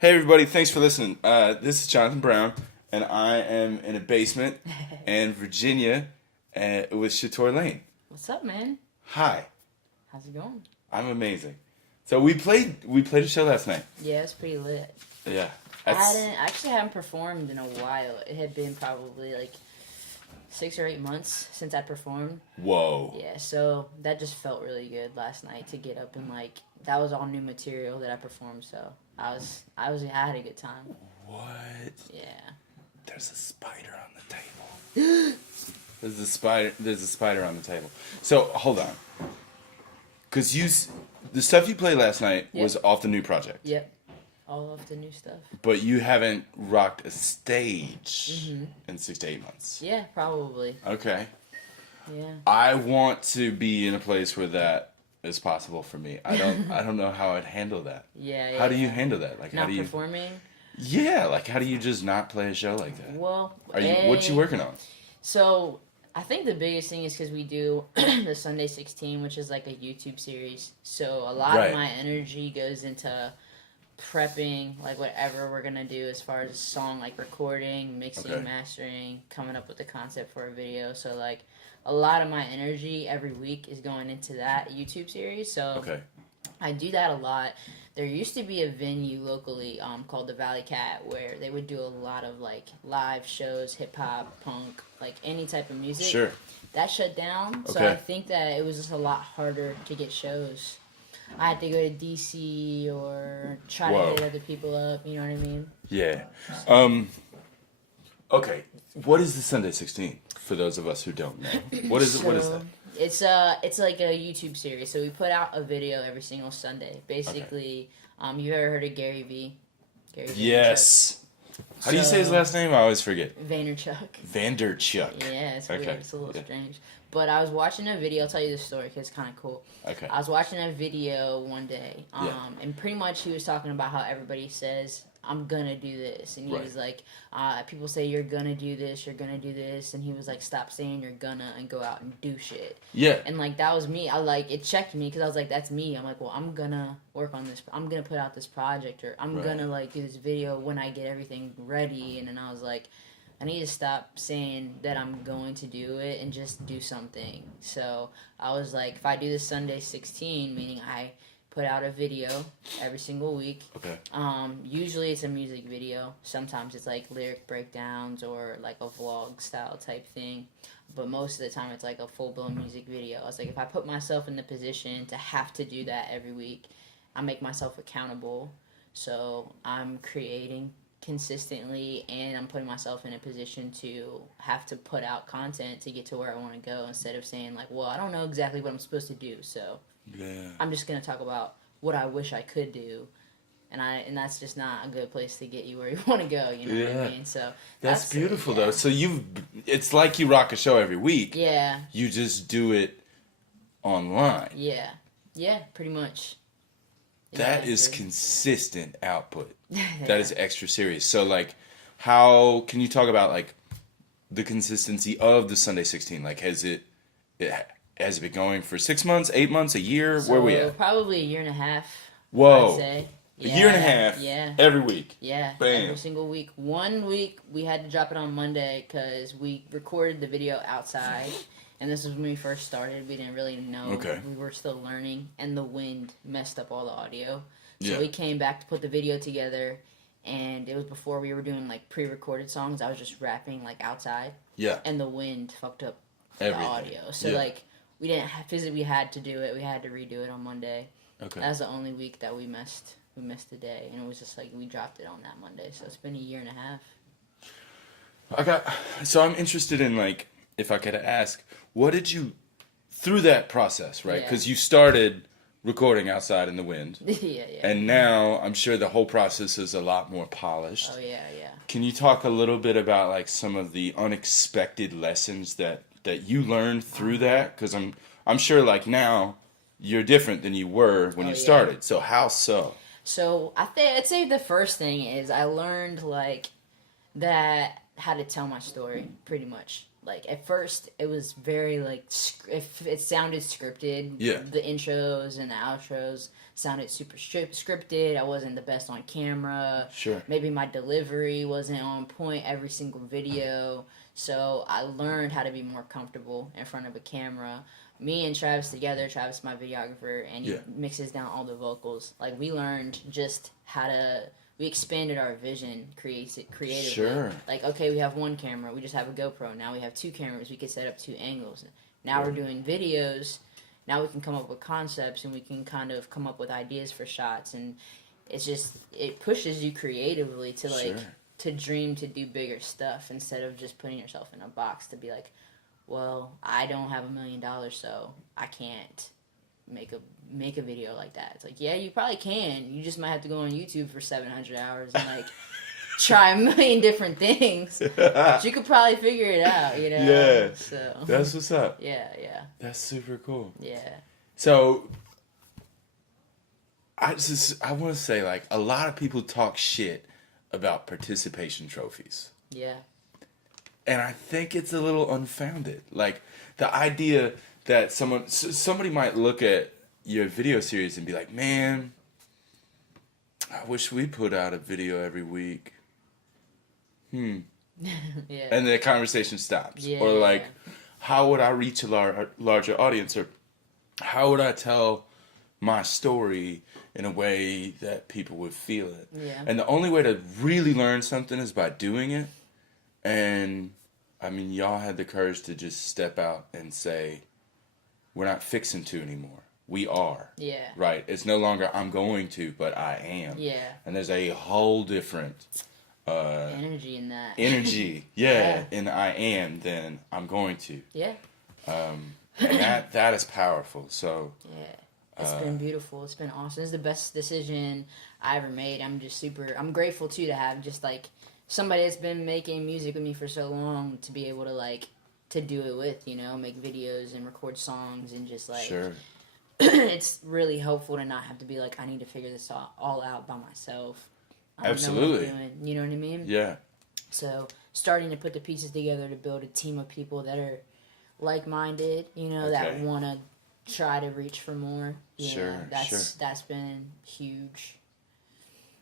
Hey everybody, thanks for listening. This is Jonathan Brown, and I am in a basement in Virginia with Chateau Lane. What's up, man? Hi, How's it going? I'm amazing. So we played a show last night. Yeah, it's pretty lit. Yeah, I actually haven't performed in a while. It had been probably like 6 or 8 months since I performed. Whoa. Yeah, so that just felt really good last night to get up and like that was all new material that I performed. So I had a good time. What? Yeah. There's a spider on the table. There's a spider on the table. So hold on, cause the stuff you played last night was off the new project. Yep. All of the new stuff. But you haven't rocked a stage in 6 to 8 months. Yeah, probably. Okay. Yeah. I want to be in a place where that is possible for me. I don't know how I'd handle that. Yeah. How do you handle that? Like, Not how do you performing? Yeah, like how do you just not play a show like that? Well, What you working on? So I think the biggest thing is because we do the Sunday 16, which is like a YouTube series. So a lot of my energy goes into prepping, like whatever we're gonna do as far as song, like recording, mixing, mastering, coming up with the concept for a video. So like a lot of my energy every week is going into that YouTube series. So I do that a lot. There used to be a venue locally called the Valley Cat where they would do a lot of like live shows, hip hop, punk, like any type of music. Sure. That shut down, so I think that it was just a lot harder to get shows. I had to go to DC or try to hit other people up. You know what I mean? Yeah. Okay. What is the Sunday 16? For those of us who don't know, what is it? What is that? It's like a YouTube series. So we put out a video every single Sunday. Basically, you ever heard of Gary V? Gary Vaynerchuk? Yes. How do you say his last name? I always forget. Vaynerchuk. Vanderchuk. Yeah, it's weird. It's a little strange. But I was watching a video. I'll tell you the story because it's kind of cool. Okay. I was watching a video one day, and pretty much he was talking about how everybody says, I'm gonna do this. And he was like, people say you're gonna do this, you're gonna do this. And he was like, stop saying you're gonna and go out and do shit. Yeah. And like, that was me. It checked me because I was like, that's me. I'm like, well, I'm gonna work on this. I'm gonna put out this project or I'm gonna like do this video when I get everything ready. And then I was like, I need to stop saying that I'm going to do it and just do something. So I was like, if I do this Sunday 16, meaning I put out a video every single week. Okay. Usually it's a music video. Sometimes it's like lyric breakdowns or like a vlog style type thing. But most of the time it's like a full-blown music video. I was like, if I put myself in the position to have to do that every week, I make myself accountable. So I'm creating consistently and I'm putting myself in a position to have to put out content to get to where I want to go instead of saying like, well, I don't know exactly what I'm supposed to do, so I'm just going to talk about what I wish I could do, and that's just not a good place to get you where you want to go, you know what I mean? So that's beautiful though. So it's like you rock a show every week. Yeah. You just do it online. Yeah. Yeah, pretty much. That is consistent output. That is extra serious. So, like, how can you talk about like the consistency of the Sunday 16? Like, has it been going for 6 months, 8 months, a year? So, where are we at? Probably a year and a half. Whoa. I'd say. A year and a half. Yeah. Every week. Yeah. Bam. Every single week. 1 week we had to drop it on Monday because we recorded the video outside. And this was when we first started. We didn't really know. Okay. We were still learning. And the wind messed up all the audio. So we came back to put the video together. And it was before we were doing, like, pre-recorded songs. I was just rapping, like, outside. Yeah. And the wind fucked up the audio. So, like, we didn't physically had to do it. We had to redo it on Monday. Okay. That was the only week that we missed a day. And it was just, like, we dropped it on that Monday. So it's been a year and a half. So I'm interested in, like, if I could ask, what did you, through that process, right? Because you started recording outside in the wind. Yeah. And now I'm sure the whole process is a lot more polished. Oh, yeah. Can you talk a little bit about like some of the unexpected lessons that you learned through that? Because I'm sure like now you're different than you were when you started. So how so? So I'd say the first thing is I learned like that how to tell my story pretty much. Like, at first, it was very, like, it sounded scripted. Yeah. The intros and the outros. sounded super scripted. I wasn't the best on camera. Sure. Maybe my delivery wasn't on point every single video. So I learned how to be more comfortable in front of a camera. Me and Travis together, Travis is my videographer, and he mixes down all the vocals. Like, we learned just how to, we expanded our vision creatively. Sure. Like, okay, we have one camera, we just have a GoPro. Now we have 2 cameras, we could set up 2 angles. Now we're doing videos. Now we can come up with concepts, and we can kind of come up with ideas for shots. And it's just, it pushes you creatively to, like, to dream, to do bigger stuff, instead of just putting yourself in a box to be like, well, I don't have $1 million, so I can't make a video like that. It's like, yeah, you probably can. You just might have to go on YouTube for 700 hours and, like, try a million different things. But you could probably figure it out, you know? Yeah. So That's what's up. yeah. That's super cool. Yeah. So, I want to say, like, a lot of people talk shit about participation trophies. Yeah. And I think it's a little unfounded. Like, the idea that somebody might look at your video series and be like, man, I wish we put out a video every week. Yeah. And the conversation stops. Yeah, or like, how would I reach a larger audience? Or how would I tell my story in a way that people would feel it? Yeah. And the only way to really learn something is by doing it. And I mean, y'all had the courage to just step out and say, we're not fixing to anymore. We are. Yeah. Right? It's no longer I'm going to, but I am. Yeah. And there's a whole different energy in that. Energy, yeah, in I am than I'm going to. Yeah. And that is powerful. So yeah. It's been beautiful. It's been awesome. It's the best decision I ever made. I'm grateful too to have just like somebody that's been making music with me for so long to be able to like to do it with, you know, make videos and record songs and just like it's really helpful to not have to be like, I need to figure this all out by myself. I don't know what I'm doing. You know what I mean? Yeah. So starting to put the pieces together to build a team of people that are like-minded, you know, that want to try to reach for more. You know, that's been huge.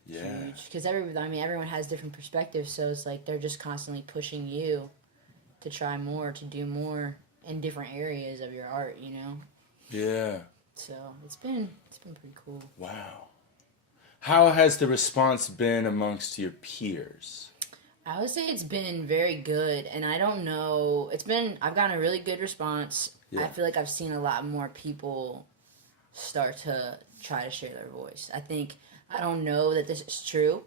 Yeah. Because everyone has different perspectives, so it's like they're just constantly pushing you to try more, to do more in different areas of your art, you know? Yeah. So it's been pretty cool. Wow. How has the response been amongst your peers? I would say it's been very good, and I don't know, I've gotten a really good response. Yeah. I feel like I've seen a lot more people start to try to share their voice. I don't know that this is true,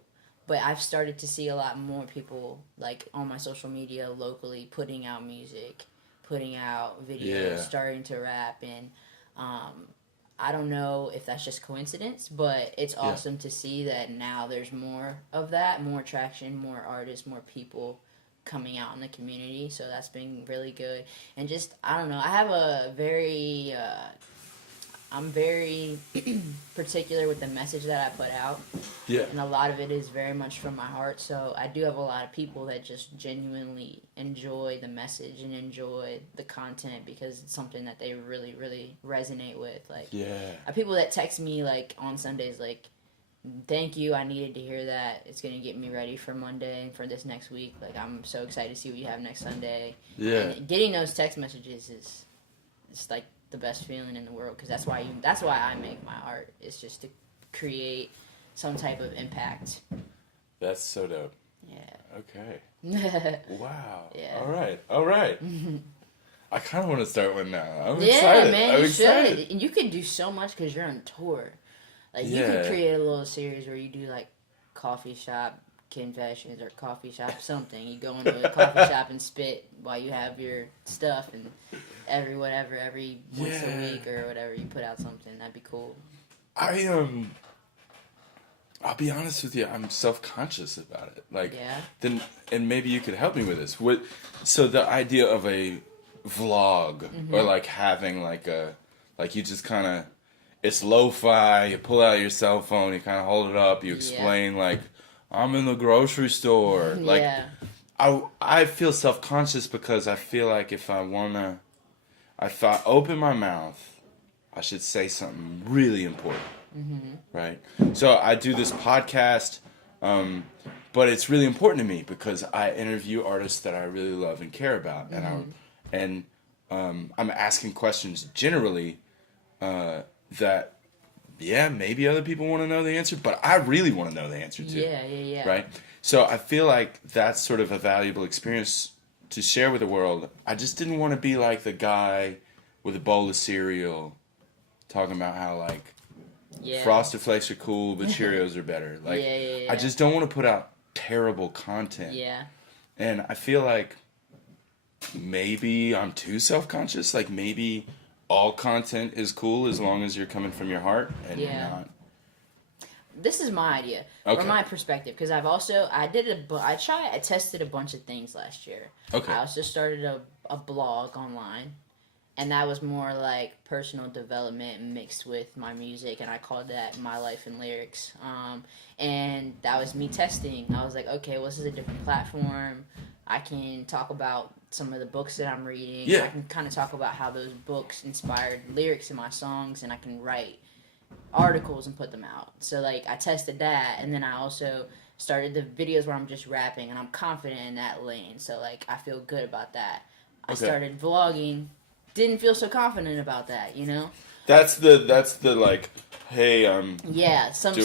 but I've started to see a lot more people, like, on my social media locally putting out music, putting out videos, starting to rap, and I don't know if that's just coincidence, but it's awesome to see that now there's more of that, more traction, more artists, more people coming out in the community, so that's been really good. And just, I don't know, I have a very... I'm very particular with the message that I put out. Yeah. And a lot of it is very much from my heart. So I do have a lot of people that just genuinely enjoy the message and enjoy the content because it's something that they really, really resonate with. Like, people that text me, like, on Sundays, like, thank you, I needed to hear that. It's going to get me ready for Monday and for this next week. Like, I'm so excited to see what you have next Sunday. Yeah. And getting those text messages is, it's like, the best feeling in the world, because that's why I make my art. It's just to create some type of impact. That's so dope. Yeah. Okay. Wow. Yeah. All right. I kind of want to start one now. I'm excited. Yeah, man, you should. And you could do so much because you're on tour. Like, you could create a little series where you do, like, coffee shop confessions or coffee shop something. You go into a coffee shop and spit while you have your stuff, and every once a week or whatever you put out something. That'd be cool. I'll be honest with you, I'm self-conscious about it. Like, and maybe you could help me with this. So the idea of a vlog or like having like you just kind of, it's lo-fi, you pull out your cell phone, you kind of hold it up, you explain like, I'm in the grocery store. Like, I feel self-conscious because I feel like if I open my mouth, I should say something really important. right? So I do this podcast, but it's really important to me because I interview artists that I really love and care about, and I'm asking questions generally that, yeah, maybe other people want to know the answer, but I really want to know the answer too. Yeah. Right? So I feel like that's sort of a valuable experience to share with the world. I just didn't want to be like the guy with a bowl of cereal talking about how, like, Frosted Flakes are cool, but Cheerios are better. Like, I just don't want to put out terrible content. Yeah. And I feel like maybe I'm too self-conscious. Like, maybe all content is cool as long as you're coming from your heart and you're not. This is my idea, from my perspective, because I tested a bunch of things last year. Okay. I also started a blog online, and that was more like personal development mixed with my music, and I called that My Life and Lyrics. And that was me testing. I was like, okay, well, this is a different platform. I can talk about some of the books that I'm reading. Yeah. I can kind of talk about how those books inspired lyrics in my songs, and I can write articles and put them out. So, like, I tested that, and then I also started the videos where I'm just rapping, and I'm confident in that lane. So, like, I feel good about that. I started vlogging, didn't feel so confident about that, you know? That's the like, hey, some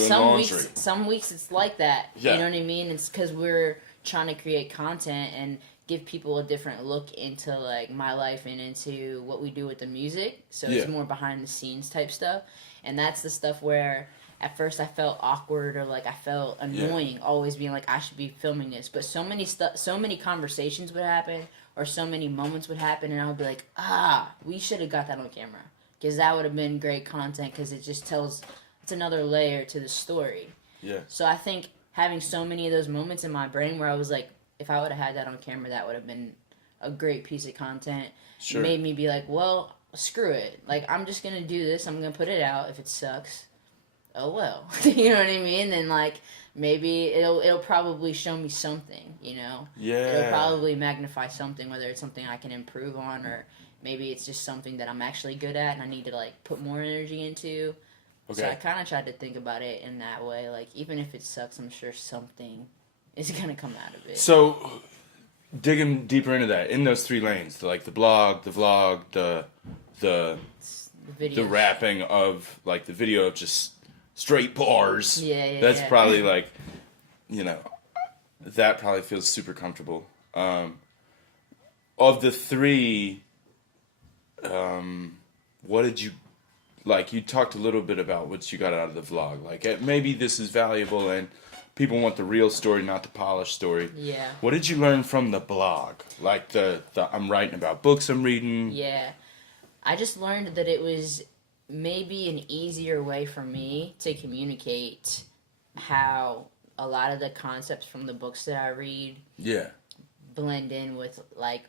weeks it's like that. Yeah. You know what I mean? It's because we're trying to create content and give people a different look into, like, my life and into what we do with the music. So it's more behind the scenes type stuff. And that's the stuff where at first I felt awkward or like I felt annoying, always being like, I should be filming this. But so many conversations would happen or so many moments would happen, and I would be like, we should have got that on camera, because that would have been great content, because it just it's another layer to the story. Yeah. So I think having so many of those moments in my brain where I was like, if I would have had that on camera, that would have been a great piece of content. Sure. Made me be like, well, screw it. Like, I'm just going to do this. I'm going to put it out. If it sucks, oh well. You know what I mean? Then, like, maybe it'll probably show me something, you know? Yeah. It'll probably magnify something, whether it's something I can improve on, or maybe it's just something that I'm actually good at and I need to, like, put more energy into. Okay. So I kind of tried to think about it in that way. Like, even if it sucks, I'm sure something is going to come out of it. So, digging deeper into that, in those three lanes, like the blog, the vlog, the rapping of, like, the video of just straight bars. That's probably, like, you know, that probably feels super comfortable. Of the three, what did you, like, you talked a little bit about what you got out of the vlog. Like, maybe this is valuable and people want the real story, not the polished story. Yeah. What did you learn from the blog? Like, the I'm writing about books I'm reading. Yeah. I just learned that it was maybe an easier way for me to communicate how a lot of the concepts from the books that I read blend in with, like,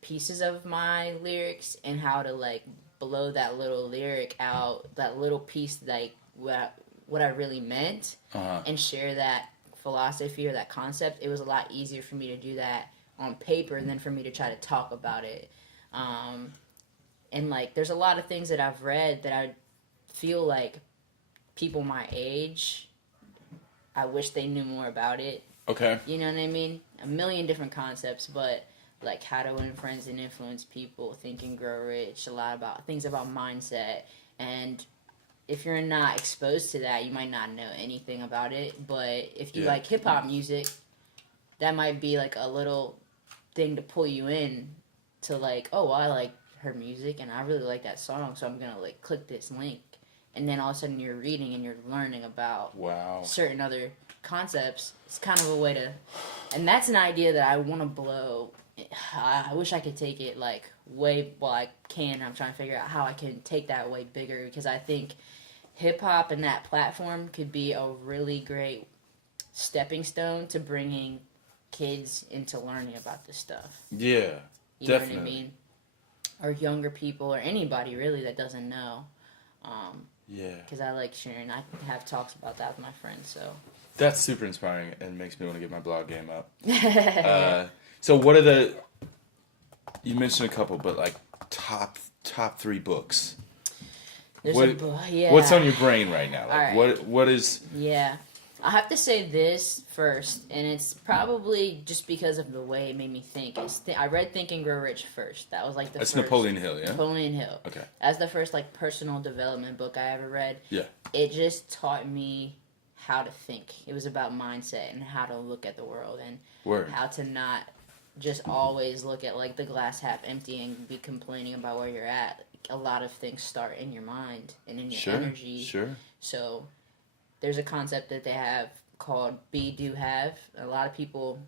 pieces of my lyrics, and how to, like, blow that little lyric out, that little piece, like, what I really meant, and share that philosophy or that concept. It was a lot easier for me to do that on paper than for me to try to talk about it. And, like, there's a lot of things that I've read that I feel like people my age, I wish they knew more about it. Okay. You know what I mean? A million different concepts, but, like, how to win friends and influence people, Think and Grow Rich, a lot about things about mindset. And if you're not exposed to that, you might not know anything about it. But if you like hip-hop music, that might be, like, a little thing to pull you in to, like, oh, well, I like her music and I really like that song, so I'm gonna, like, click this link. And then all of a sudden you're reading and you're learning about certain other concepts. It's kind of a way to, and that's an idea that I want to blow. I wish I could take it, like, way, well, I can. I'm trying to figure out how I can take that way bigger, because I think hip-hop and that platform could be a really great stepping stone to bringing kids into learning about this stuff. Yeah, you definitely. know what I mean? Or younger people, or anybody really that doesn't know. Because I like sharing. I have talks about that with my friends, so. That's super inspiring and makes me want to get my blog game up. So what are you mentioned a couple, but, like, top 3 books? There's What, a book, yeah. What's on your brain right now? Like, Alright. what is... Yeah. I have to say this first, and it's probably just because of the way it made me think. I read Think and Grow Rich first. That was like the That's first. Napoleon Hill, yeah? Napoleon Hill. Okay. That's the first like personal development book I ever read. Yeah. It just taught me how to think. It was about mindset and how to look at the world and how to not just always look at like the glass half empty and be complaining about where you're at. A lot of things start in your mind and in your energy. Sure. So there's a concept that they have called be, do, have. A lot of people,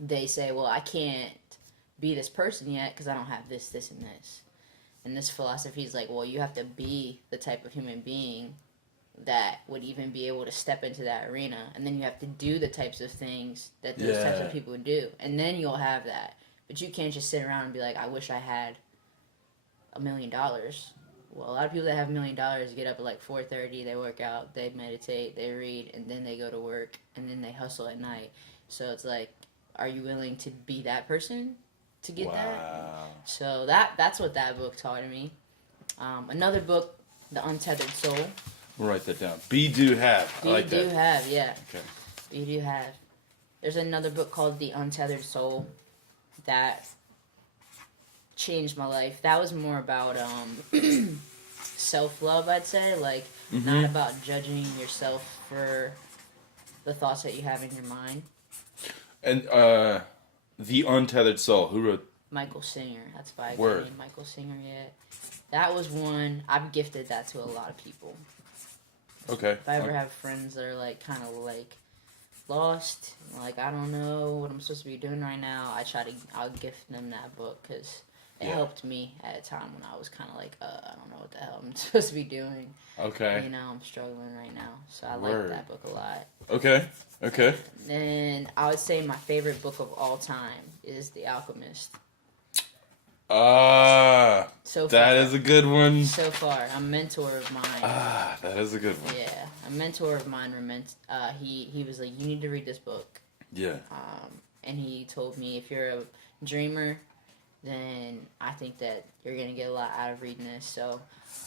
they say, well, I can't be this person yet because I don't have this, this, and this. And this philosophy is like, well, you have to be the type of human being that would even be able to step into that arena. And then you have to do the types of things that those types of people do. And then you'll have that. But you can't just sit around and be like, I wish I had $1 million. Well, a lot of people that have $1 million get up at like 4:30, they work out, they meditate, they read, and then they go to work, and then they hustle at night. So it's like, are you willing to be that person to get that? So that's what that book taught me. Another book, The Untethered Soul. We'll write that down. Be, do, have. I like that. Be, do, have, yeah. Okay. Be, do, have. There's another book called The Untethered Soul that changed my life. That was more about self-love, I'd say. Like, not about judging yourself for the thoughts that you have in your mind. And The Untethered Soul, who wrote? Michael Singer. That's by a guy Word. named Michael Singer, yeah. That was one, I've gifted that to a lot of people. Okay. If I ever have friends that are, like, kind of, like, lost, like, I don't know what I'm supposed to be doing right now, I'll gift them that book, because it helped me at a time when I was kind of like, I don't know what the hell I'm supposed to be doing. Okay. You know, I'm struggling right now, so I like that book a lot. Okay. And I would say my favorite book of all time is The Alchemist. So far, that is a good one. So far, a mentor of mine. That is a good one. Yeah, a mentor of mine. He was like, you need to read this book. Yeah. And he told me, if you're a dreamer, then I think that you're gonna get a lot out of reading this. So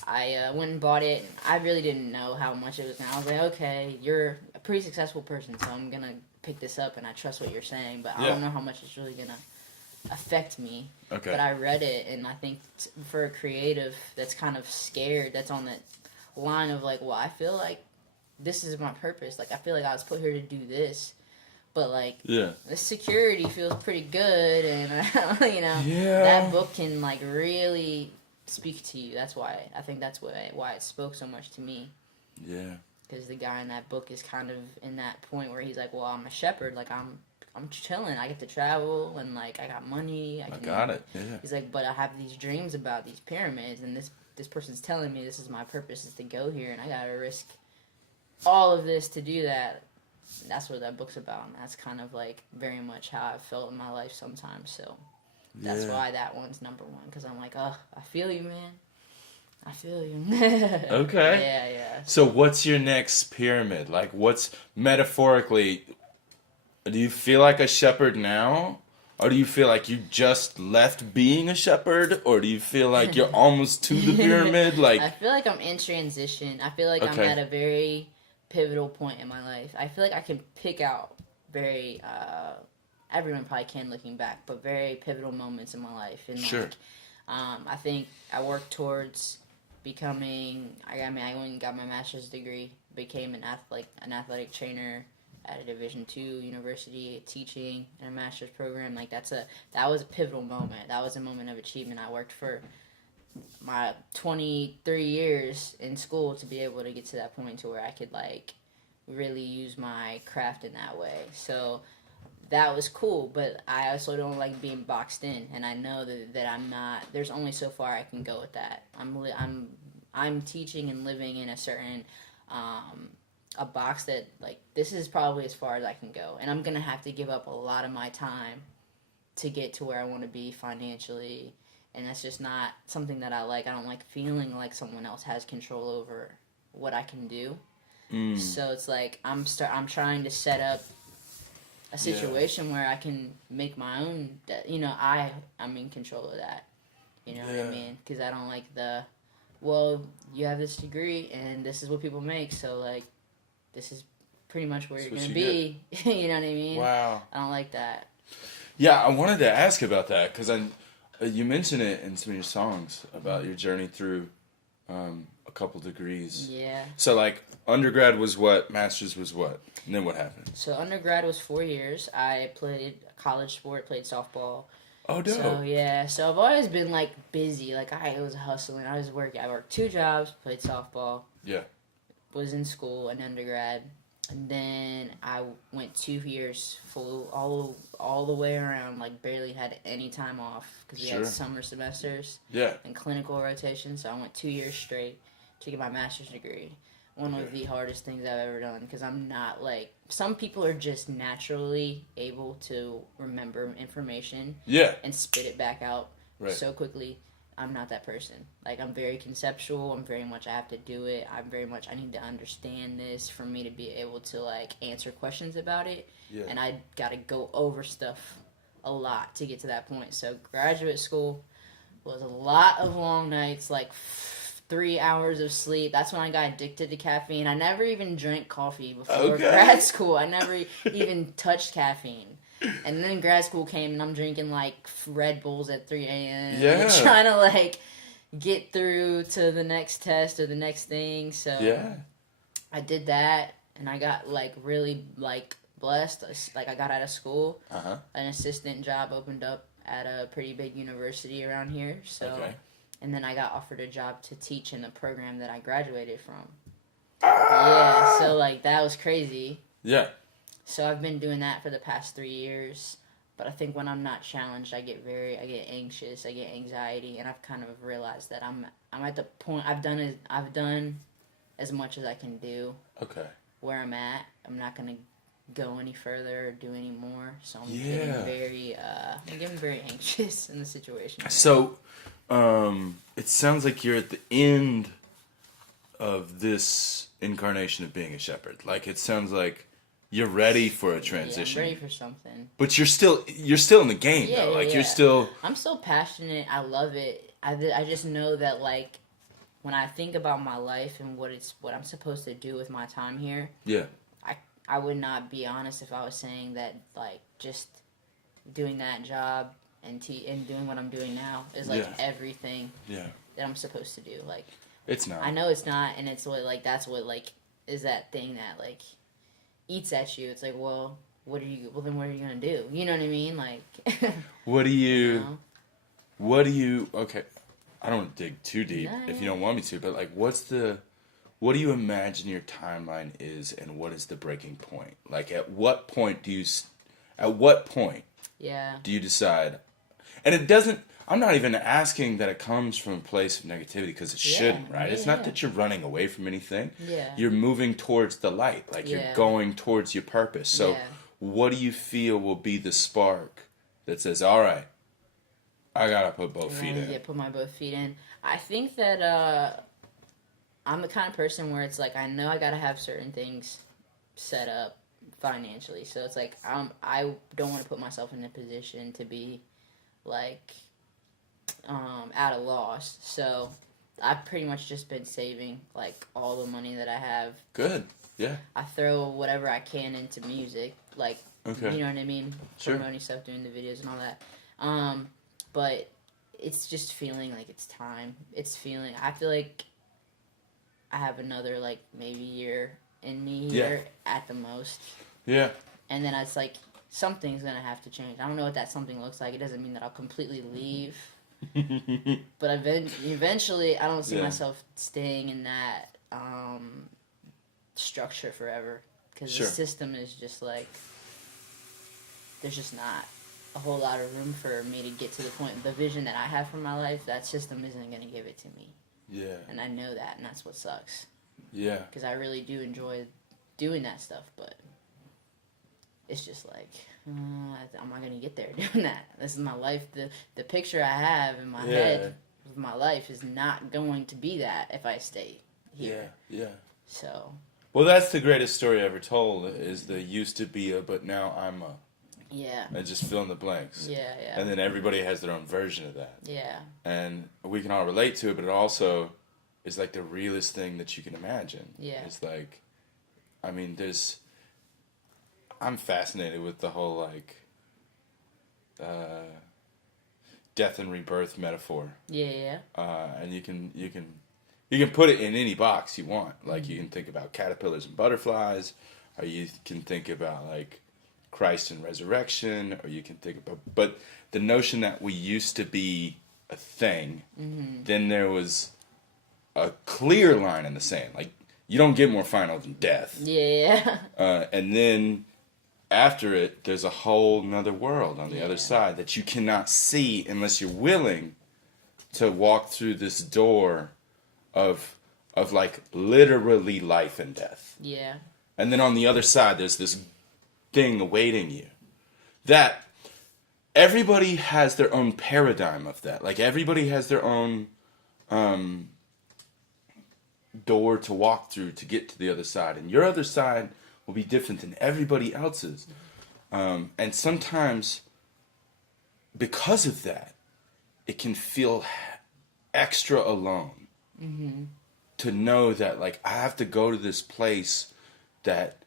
I went and bought it. I really didn't know how much it was gonna. I was like, okay, you're a pretty successful person, so I'm gonna pick this up, and I trust what you're saying, but I don't know how much it's really gonna affect me. Okay. But I read it, and I think for a creative that's kind of scared, that's on that line of like, well, I feel like this is my purpose. Like, I feel like I was put here to do this, but like, the security feels pretty good, and you know, that book can like really speak to you. That's why I think that's why it spoke so much to me. Yeah. Because the guy in that book is kind of in that point where he's like, well, I'm a shepherd. Like, I'm chilling. I get to travel, and like I got money. I got it. Yeah. He's like, but I have these dreams about these pyramids, and this person's telling me this is my purpose, is to go here, and I gotta risk all of this to do that. And that's what that book's about, and that's kind of like very much how I've felt in my life sometimes. So that's why that one's number one, because I'm like, oh, I feel you, man. I feel you. Okay. Yeah. So what's your next pyramid? Like, what's metaphorically? Do you feel like a shepherd now? Or do you feel like you just left being a shepherd? Or do you feel like you're almost to the pyramid? Like, I feel like I'm in transition. I feel like I'm at a very pivotal point in my life. I feel like I can pick out very, everyone probably can looking back, but very pivotal moments in my life. And like, I think I worked towards becoming, I went and got my master's degree, became an athletic trainer at a Division II university, teaching in a master's program. Like, that was a pivotal moment. That was a moment of achievement. I worked for my 23 years in school to be able to get to that point to where I could like really use my craft in that way. So that was cool, but I also don't like being boxed in, and I know that I'm not. There's only so far I can go with that. I'm teaching and living in a certain a box that, like, this is probably as far as I can go, and I'm gonna have to give up a lot of my time to get to where I want to be financially, and that's just not something that I like. I don't like feeling like someone else has control over what I can do. So it's like I'm trying to set up a situation where I can make my own. I'm in control of that. You know what I mean? Because I don't like the well, you have this degree and this is what people make, so like this is pretty much where you're going to be. You know what I mean? Wow. I don't like that. Yeah, I wanted to ask about that because you mentioned it in some of your songs about your journey through a couple degrees. Yeah. So like undergrad was what, master's was what, and then what happened? So undergrad was 4 years. I played college sport, played softball. Oh, dope. So yeah, so I've always been like busy. Like I was hustling. I was working. I worked 2 jobs, played softball. Yeah. Was in school in undergrad, and then I went 2 years full all the way around. Like barely had any time off because we had summer semesters. Yeah. And clinical rotation. So I went 2 years straight to get my master's degree. One of the hardest things I've ever done because I'm not like some people are just naturally able to remember information and spit it back out so quickly. I'm not that person. Like I'm very conceptual. I'm very much I have to do it. I need to understand this for me to be able to like answer questions about it. Yeah. And I got to go over stuff a lot to get to that point. So graduate school was a lot of long nights, like 3 hours of sleep. That's when I got addicted to caffeine. I never even drank coffee before grad school. I never even touched caffeine. And then grad school came and I'm drinking like Red Bulls at 3 a.m. Yeah. Trying to like get through to the next test or the next thing. So I did that and I got like really like blessed. Like I got out of school. An assistant job opened up at a pretty big university around here. So and then I got offered a job to teach in the program that I graduated from. Yeah, so like that was crazy. Yeah. So I've been doing that for the past 3 years. But I think when I'm not challenged, I get anxious, I get anxiety, and I've kind of realized that I'm at the point I've done as much as I can do. Okay. Where I'm at, I'm not gonna go any further or do any more. So I'm getting very anxious in the situation. So it sounds like you're at the end of this incarnation of being a shepherd. Like it sounds like you're ready for a transition. Yeah, I'm ready for something. But you're still in the game though. Like you're still. I'm still passionate. I love it. I just know that like when I think about my life and what I'm supposed to do with my time here. Yeah. I would not be honest if I was saying that like just doing that job and doing what I'm doing now is like everything that I'm supposed to do. Like it's not. I know it's not, and it's what like that's what like is that thing that like eats at you. It's like, well, then what are you gonna do? You know what I mean? Like what do you okay, I don't want to dig too deep if you don't want me to, but like what do you imagine your timeline is and what is the breaking point? Like at what point do you decide? And it doesn't, I'm not even asking that it comes from a place of negativity because it shouldn't, right? It's not that you're running away from anything. Yeah. You're moving towards the light. Like you're going towards your purpose. So what do you feel will be the spark that says, all right, I got to put both feet in? Yeah, put my both feet in. I think that I'm the kind of person where it's like I know I got to have certain things set up financially. So it's like I don't want to put myself in a position to be like at a loss. So I've pretty much just been saving like all the money that I have. Good. Yeah. I throw whatever I can into music, like you know what I mean? Sure. Promoting stuff, doing the videos and all that. But it's just feeling like it's time. I feel like I have another like maybe year in me here at the most. Yeah. And then it's like something's gonna have to change. I don't know what that something looks like. It doesn't mean that I'll completely leave. But eventually, I don't see myself staying in that structure forever because the system is just like there's just not a whole lot of room for me to get to the point. The vision that I have for my life, that system isn't gonna give it to me. Yeah. And I know that, and that's what sucks. Yeah. Because I really do enjoy doing that stuff, but it's just like, I'm not going to get there doing that. This is my life. The picture I have in my head of my life is not going to be that if I stay here. Yeah. So. Well, that's the greatest story ever told, is the used to be a, but now I'm a. Yeah. And just fill in the blanks. Yeah. And then everybody has their own version of that. Yeah. And we can all relate to it, but it also is like the realest thing that you can imagine. Yeah. It's like, I mean, I'm fascinated with the whole like death and rebirth metaphor. Yeah. And you can put it in any box you want. Like you can think about caterpillars and butterflies, or you can think about like Christ and resurrection, or you can think about, but the notion that we used to be a thing, then there was a clear line in the sand. Like you don't get more final than death. Yeah. And then after it, there's a whole nother world on the other side that you cannot see unless you're willing to walk through this door of like literally life and death. Yeah. And then on the other side, there's this thing awaiting you. That everybody has their own paradigm of that. Like everybody has their own door to walk through to get to the other side. And your other side will be different than everybody else's. And sometimes, because of that, it can feel extra alone. To know that, like, I have to go to this place that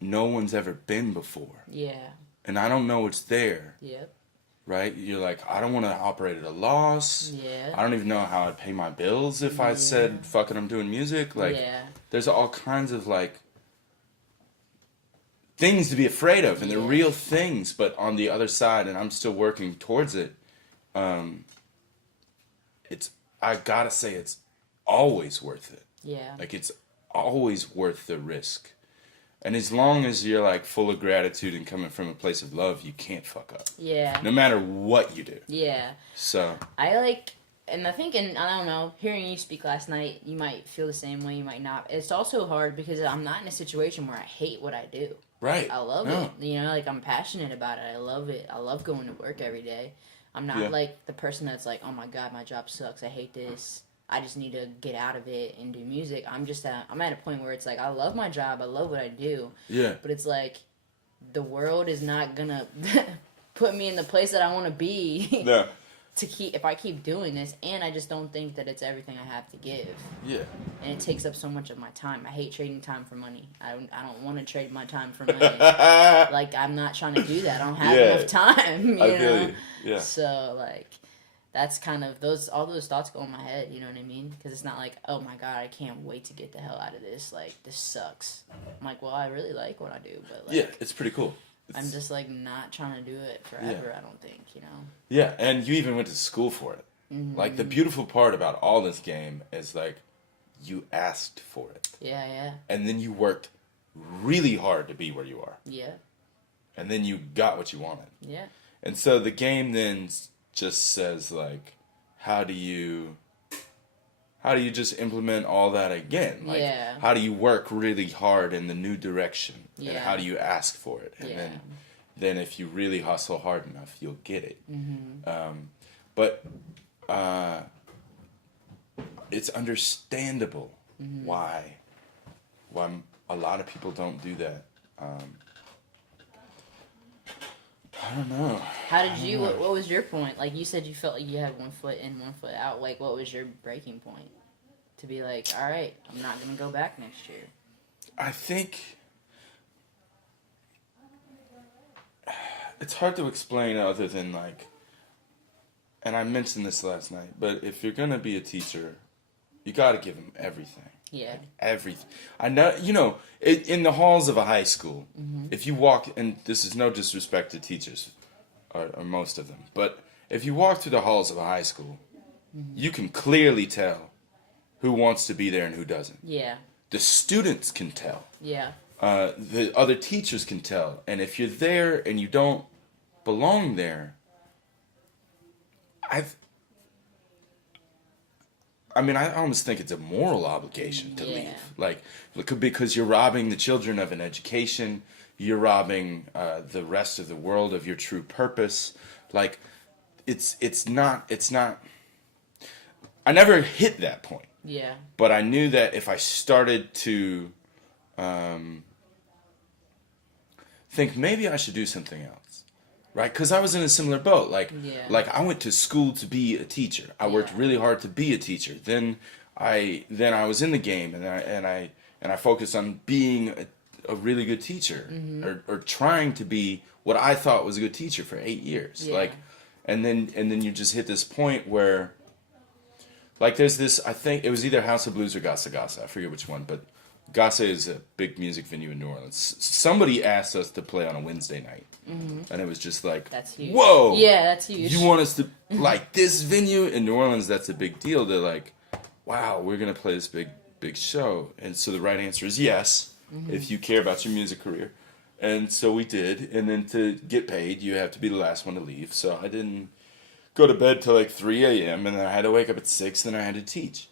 no one's ever been before. Yeah. And I don't know it's there. Yep. Right? You're like, I don't want to operate at a loss. Yeah. I don't even know how I'd pay my bills if I said, fuck it, I'm doing music. Like, there's all kinds of, like, things to be afraid of. And they're real things. But on the other side, and I'm still working towards it, I gotta say, it's always worth it. Yeah. Like, it's always worth the risk. And as long as you're, like, full of gratitude and coming from a place of love, you can't fuck up. Yeah. No matter what you do. Yeah. So. I like, and I think, and I don't know, hearing you speak last night, you might feel the same way, you might not. It's also hard because I'm not in a situation where I hate what I do. Right. I love it. You know, like, I'm passionate about it. I love it. I love going to work every day. I'm not like the person that's like, oh my God, my job sucks. I hate this. I just need to get out of it and do music. I'm at a point where it's like, I love my job. I love what I do. Yeah. But it's like, the world is not gonna put me in the place that I want to be. No. If I keep doing this, and I just don't think that it's everything I have to give. Yeah. And it takes up so much of my time. I hate trading time for money. I don't want to trade my time for money. Like, I'm not trying to do that. I don't have enough time. You know? Yeah. So, like, that's kind of all those thoughts go in my head. You know what I mean? Because it's not like, oh my God, I can't wait to get the hell out of this. Like, this sucks. I'm like, well, I really like what I do, but like, it's pretty cool. I'm just, like, not trying to do it forever, I don't think, you know? Yeah, and you even went to school for it. Mm-hmm. Like, the beautiful part about all this game is, like, you asked for it. Yeah. And then you worked really hard to be where you are. Yeah. And then you got what you wanted. Yeah. And so the game then just says, like, how do you just implement all that again? Like, how do you work really hard in the new direction? Yeah. And how do you ask for it? And then if you really hustle hard enough, you'll get it. Mm-hmm. But it's understandable why a lot of people don't do that. I don't know. How did you? What was your point? Like, you said you felt like you had one foot in, one foot out. Like, what was your breaking point? To be like, all right, I'm not going to go back next year. I think it's hard to explain other than, like, and I mentioned this last night, but if you're going to be a teacher, you got to give them everything. Yeah. Like, everything. I know, you know, in the halls of a high school, if you walk, and this is no disrespect to teachers, or most of them, but if you walk through the halls of a high school, you can clearly tell who wants to be there and who doesn't. Yeah. The students can tell. Yeah. The other teachers can tell. And if you're there and you don't belong there, I almost think it's a moral obligation to leave. Like, because you're robbing the children of an education, you're robbing the rest of the world of your true purpose. Like, it's not. I never hit that point. Yeah. But I knew that if I started to think maybe I should do something else, right? Because I was in a similar boat. Like I went to school to be a teacher. I worked really hard to be a teacher. Then then I was in the game, and I focused on being a really good teacher, or trying to be what I thought was a good teacher for 8 years. Yeah. Like, and then you just hit this point where, like, there's this, I think it was either House of Blues or Gasa Gasa, I forget which one, but Gasa is a big music venue in New Orleans. Somebody asked us to play on a Wednesday night, and it was just like, That's huge. Whoa! Yeah, that's huge. You want us to, like, this venue in New Orleans, that's a big deal. They're like, wow, we're going to play this big show. And so the right answer is yes, if you care about your music career. And so we did. And then to get paid, you have to be the last one to leave. So I didn't go to bed till like 3 a.m. and then I had to wake up at 6, and then I had to teach.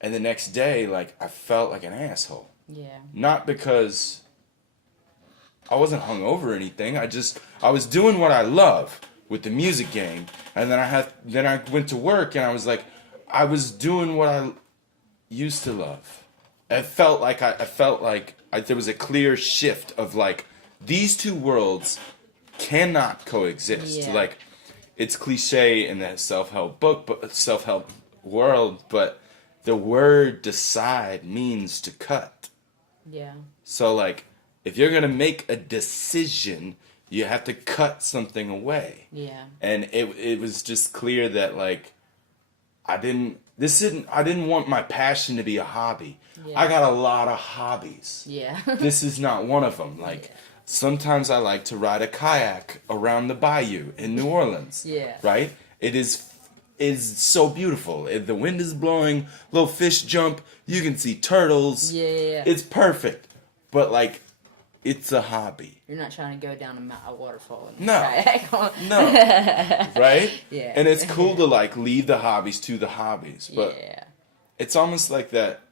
And the next day, like, I felt like an asshole. Yeah. Not because I wasn't hungover or anything. I was doing what I love with the music game. And then I went to work, and I was like, I was doing what I used to love. I felt like there was a clear shift of like, these two worlds cannot coexist. Yeah. Like, it's cliche in the self-help world, but the word decide means to cut. Yeah. So like, if you're gonna make a decision, you have to cut something away. Yeah. And it was just clear that like, I didn't want my passion to be a hobby. Yeah. I got a lot of hobbies. Yeah. This is not one of them. Like, sometimes I like to ride a kayak around the bayou in New Orleans. Yeah. Right? It is so beautiful. The wind is blowing, little fish jump, you can see turtles. Yeah. It's perfect. But like, it's a hobby. You're not trying to go down a waterfall. No. Kayak. No. Right? Yeah. And it's cool to like leave the hobbies to the hobbies. But yeah. it's almost like that.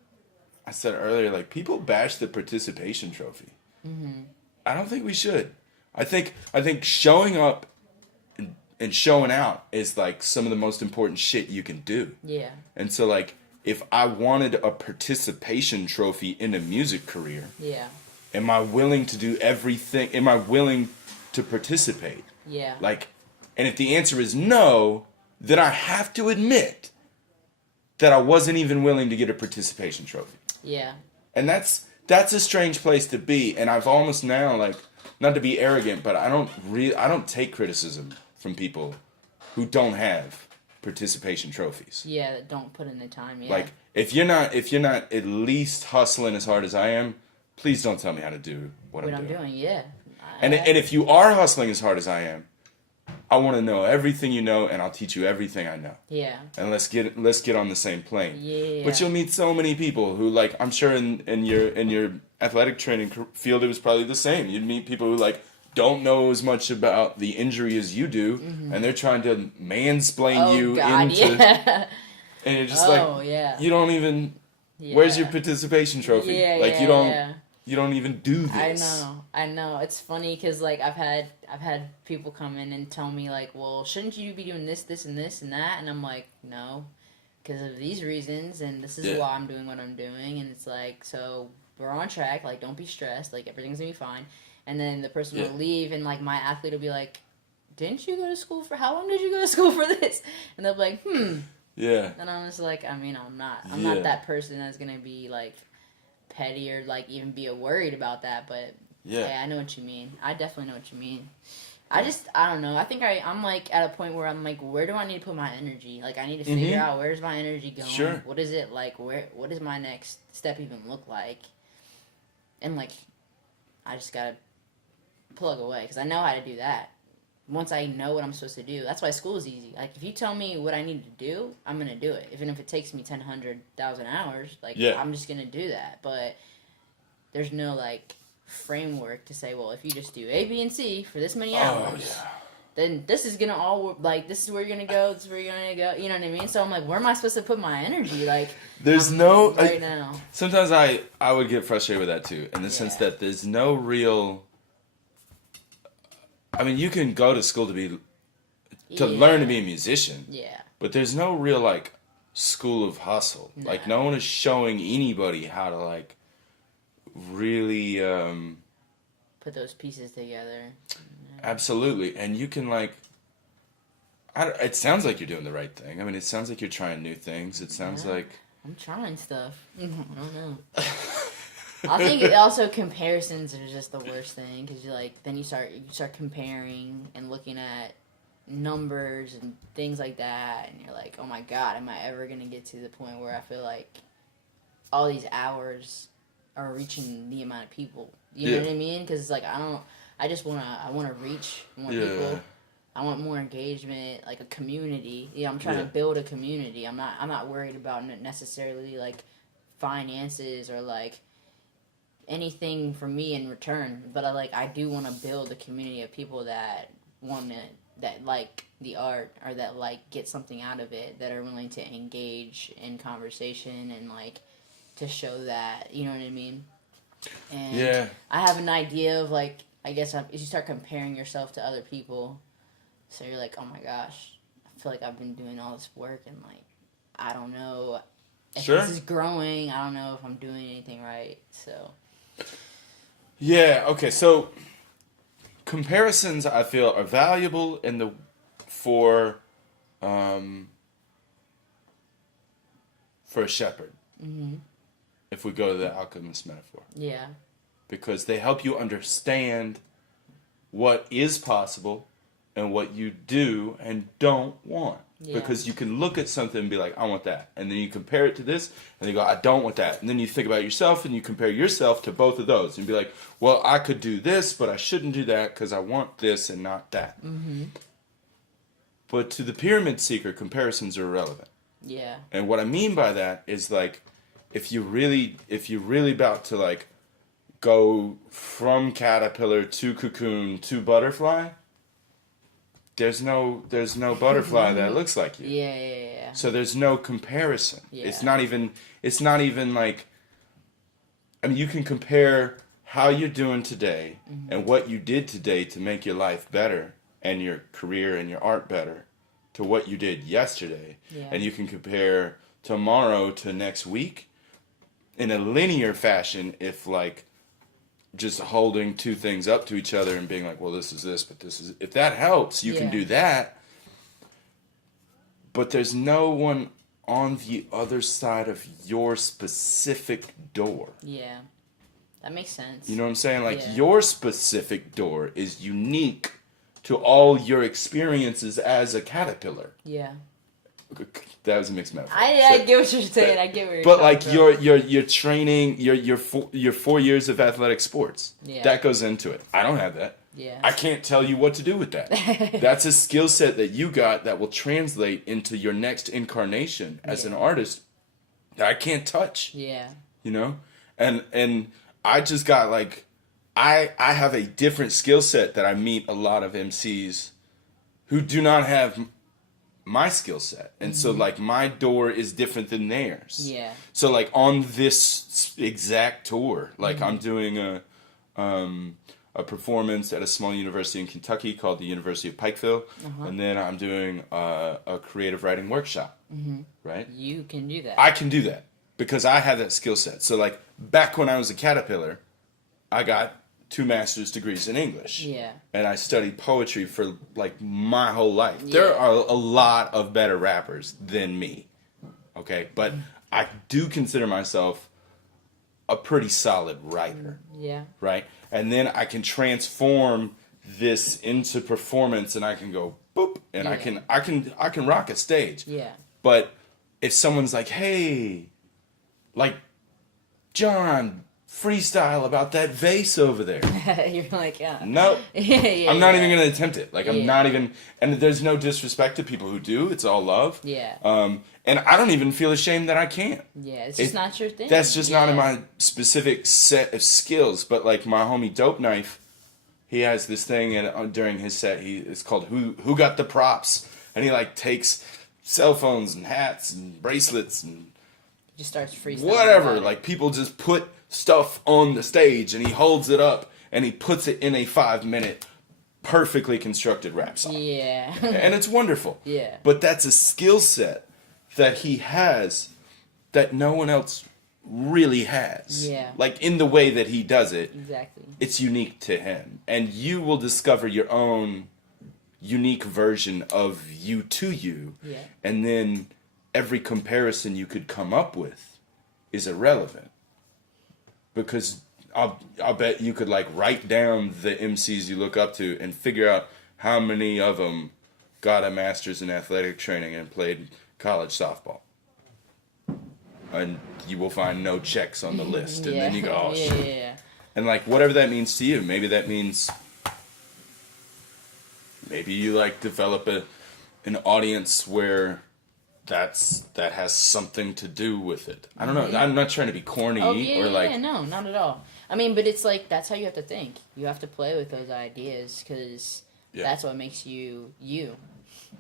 I said earlier, like, people bash the participation trophy. I don't think we should. I think showing up and showing out is like some of the most important shit you can do. Yeah. And so like, if I wanted a participation trophy in a music career, Yeah. am I willing to do everything? Am I willing to participate? Yeah. Like, and if the answer is no, then I have to admit that I wasn't even willing to get a participation trophy. Yeah. And that's a strange place to be. And I've almost now, like, not to be arrogant, but I don't take criticism from people who don't have participation trophies. Yeah, that don't put in the time. Yeah. Like, if you're not at least hustling as hard as I am, please don't tell me how to do what I'm doing. Yeah. And if you are hustling as hard as I am, I want to know everything you know, and I'll teach you everything I know. Yeah. And let's get on the same plane. Yeah. But you'll meet so many people who, like, I'm sure in your athletic training field it was probably the same. You'd meet people who like don't know as much about the injury as you do, and they're trying to mansplain you into. Yeah. And you're just yeah. you don't even. Yeah. Where's your participation trophy? Yeah, like, you don't. You don't even do this. I know. It's funny because like I've had people come in and tell me like, well, shouldn't you be doing this, this, and this, and that? And I'm like, no, because of these reasons, and this is why I'm doing what I'm doing. And it's like, so we're on track. Like, don't be stressed. Like, everything's gonna be fine. And then the person will leave, and like my athlete will be like, didn't you go to school for? How long did you go to school for this? And they'll be like, Yeah. And I'm just like, I mean, I'm not that person that's gonna be like petty or like even be worried about that, but yeah, I know what you mean. I definitely know what you mean. I don't know. I think I'm like at a point where I'm like, where do I need to put my energy? Like, I need to figure out where's my energy going. Sure. What is it like? What does my next step even look like? And like, I just gotta plug away because I know how to do that. Once I know what I'm supposed to do, that's why school is easy. Like, if you tell me what I need to do, I'm gonna do it. Even if it takes me 1,000 hours, like, I'm just gonna do that. But there's no like framework to say, well, if you just do A, B, and C for this many hours, then this is gonna all like this is where you're gonna go. This is where you're gonna go. You know what I mean? So I'm like, where am I supposed to put my energy? Like, there's now. Sometimes I would get frustrated with that too, in the sense that there's no real. I mean, you can go to school to learn to be a musician. Yeah. But there's no real like school of hustle. No. Like, no one is showing anybody how to like really put those pieces together. Absolutely. And you can like it sounds like you're doing the right thing. I mean, it sounds like you're trying new things. It sounds like I'm trying stuff. I don't know. I think it also comparisons are just the worst thing because then you start comparing and looking at numbers and things like that, and you're like, oh my god, am I ever gonna get to the point where I feel like all these hours are reaching the amount of people? You know what I mean? Because I want to reach more people. I want more engagement, like a community. I'm trying to build a community. I'm not worried about necessarily like finances or like anything for me in return, but I do want to build a community of people that that like the art or that like get something out of it, that are willing to engage in conversation and like to show that, you know what I mean? And I have an idea of like, I guess if you start comparing yourself to other people, so you're like, oh my gosh, I feel like I've been doing all this work and like I don't know if this is growing. I don't know if I'm doing anything right. So yeah, okay, so comparisons I feel are valuable for a shepherd. Mm-hmm. If we go to the alchemist metaphor. Yeah. Because they help you understand what is possible and what you do and don't want. Yeah. Because you can look at something and be like, I want that. And then you compare it to this, and you go, I don't want that. And then you think about yourself, and you compare yourself to both of those. And be like, well, I could do this, but I shouldn't do that because I want this and not that. Mm-hmm. But to the pyramid seeker, comparisons are irrelevant. Yeah. And what I mean by that is, like, if you're really about to, like, go from caterpillar to cocoon to butterfly, there's no butterfly that looks like you. Yeah. So there's no comparison. Yeah. It's not even like, I mean, you can compare how you're doing today and what you did today to make your life better and your career and your art better to what you did yesterday. Yeah. And you can compare tomorrow to next week in a linear fashion, if like just holding two things up to each other and being like, well, this is this, but this is... If that helps, you can do that. But there's no one on the other side of your specific door. Yeah. That makes sense. You know what I'm saying? Like, your specific door is unique to all your experiences as a caterpillar. Yeah. That was a mixed metaphor. I get what you're saying. I get what you're But like your training, your 4 years of athletic sports, that goes into it. I don't have that. Yeah. I can't tell you what to do with that. That's a skill set that you got that will translate into your next incarnation as an artist that I can't touch. Yeah. You know? And I just got like, I have a different skill set that I meet a lot of MCs who do not have my skill set, and so like my door is different than theirs. Yeah. So like on this exact tour, like I'm doing a performance at a small university in Kentucky called the University of Pikeville, and then I'm doing a creative writing workshop. Right. You can do that. I can do that because I have that skill set. So like back when I was a caterpillar, I got 2 master's degrees in English. Yeah. And I studied poetry for like my whole life. Yeah. There are a lot of better rappers than me. Okay? But I do consider myself a pretty solid writer. Yeah. Right? And then I can transform this into performance and I can go boop and I can rock a stage. Yeah. But if someone's like, "Hey, like John, freestyle about that vase over there." You're like, nope. I'm not even gonna attempt it. Like I'm not even. And there's no disrespect to people who do. It's all love. Yeah. And I don't even feel ashamed that I can't. Yeah, it's just not your thing. That's just not in my specific set of skills. But like my homie Dope Knife, he has this thing, and during his set, it's called "Who Got the Props," and he like takes cell phones and hats and bracelets and just starts freestyling. Whatever. Like people just put stuff on the stage and he holds it up and he puts it in a 5-minute perfectly constructed rap song. Yeah. And it's wonderful. Yeah. But that's a skill set that he has that no one else really has. Yeah. Like in the way that he does it. Exactly. It's unique to him. And you will discover your own unique version of you to you. Yeah. And then every comparison you could come up with is irrelevant. Because I'll bet you could like write down the MCs you look up to and figure out how many of them got a master's in athletic training and played college softball. And you will find no checks on the list. And then you go, oh, shit. Yeah. And like, whatever that means to you, maybe that means, maybe you like develop an audience where that has something to do with it. I don't know. I'm not trying to be corny or like. Yeah, no, not at all. I mean, but it's like, that's how you have to think. You have to play with those ideas because that's what makes you you.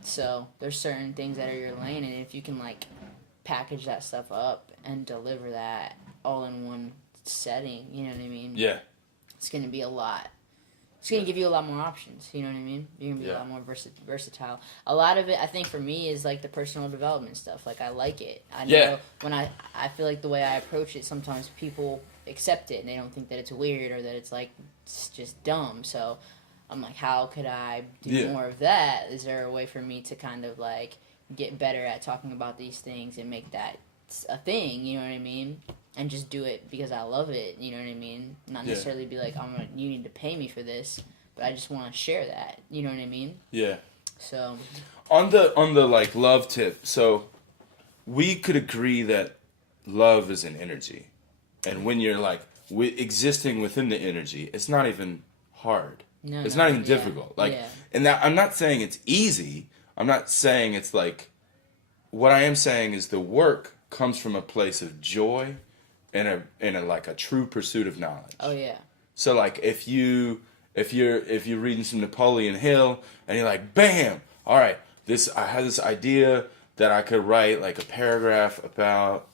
So there's certain things that are your lane, and if you can like package that stuff up and deliver that all in one setting, you know what I mean? Yeah. It's going to be a lot. It's going to give you a lot more options, you know what I mean? You're going to be a lot more versatile. A lot of it, I think, for me, is like the personal development stuff. Like, I like it. I know when I feel like the way I approach it, sometimes people accept it and they don't think that it's weird or that it's like, it's just dumb. So I'm like, how could I do more of that? Is there a way for me to kind of like get better at talking about these things and make that a thing, you know what I mean? And just do it because I love it, you know what I mean? Not necessarily be like, you need to pay me for this, but I just want to share that, you know what I mean? Yeah. So on the like love tip, so we could agree that love is an energy. And when you're like existing within the energy, it's not even hard. It's not even difficult. Like, and that, I'm not saying it's easy. I'm not saying it's like, what I am saying is the work comes from a place of joy and a like a true pursuit of knowledge. Oh yeah. So like if you're reading some Napoleon Hill and you're like, bam, all right, I had this idea that I could write like a paragraph about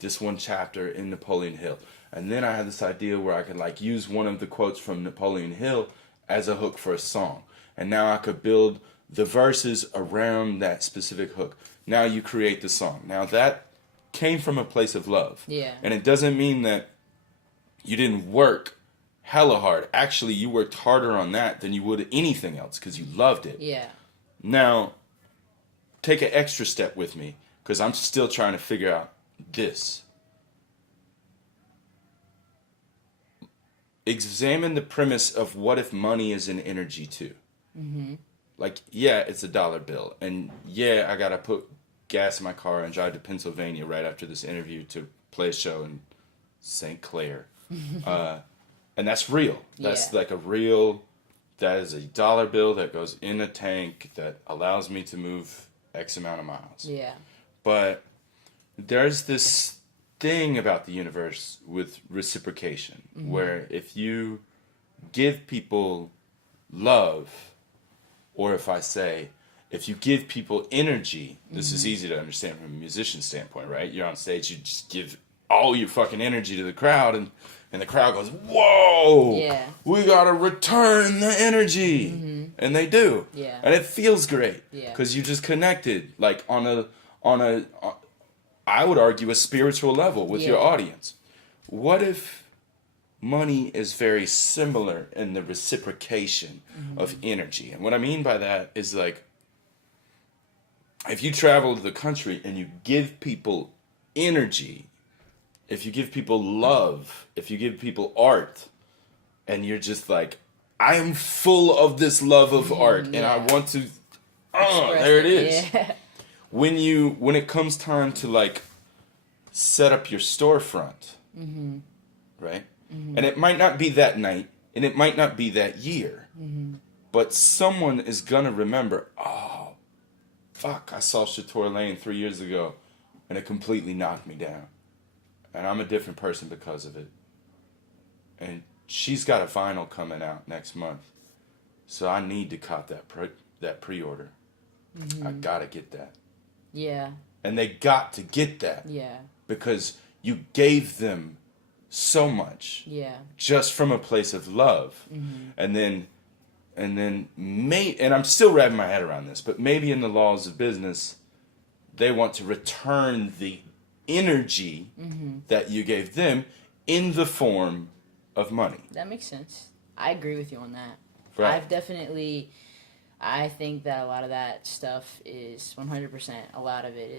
this one chapter in Napoleon Hill. And then I had this idea where I could like use one of the quotes from Napoleon Hill as a hook for a song. And now I could build the verses around that specific hook. Now you create the song. Now that came from a place of love. Yeah. And it doesn't mean that you didn't work hella hard. Actually, you worked harder on that than you would anything else because you loved it. Yeah. Now, take an extra step with me because I'm still trying to figure out this. Examine the premise of what if money is an energy too. Mm-hmm. Like, yeah, it's a dollar bill. And yeah, I got to put gas in my car and drive to Pennsylvania right after this interview to play a show in St. Clair. And that's real. That's like that is a dollar bill that goes in a tank that allows me to move X amount of miles. Yeah. But there's this thing about the universe with reciprocation, where if you give people love, or if you give people energy, this is easy to understand from a musician standpoint, right? You're on stage, you just give all your fucking energy to the crowd, and the crowd goes, whoa, we gotta return the energy. And they do. Yeah. And it feels great. Yeah. Because you just connected, like on a, I would argue, a spiritual level with your audience. What if money is very similar in the reciprocation of energy? And what I mean by that is like, if you travel to the country and you give people energy, if you give people love, if you give people art, and you're just like, I am full of this love of art, and I want to, there it is. Yeah. When it comes time to like set up your storefront, right? And it might not be that night, and it might not be that year, but someone is gonna remember, oh, fuck, I saw Chateau Lane 3 years ago, and it completely knocked me down. And I'm a different person because of it. And she's got a vinyl coming out next month, so I need to cop that pre-order. I gotta get that. Yeah. And they got to get that. Yeah. Because you gave them so much. Yeah. Just from a place of love. And then and I'm still wrapping my head around this, but maybe in the laws of business, they want to return the energy that you gave them in the form of money. That makes sense. I agree with you on that. Right. I've definitely I think that a lot of that stuff is 100%. A lot of it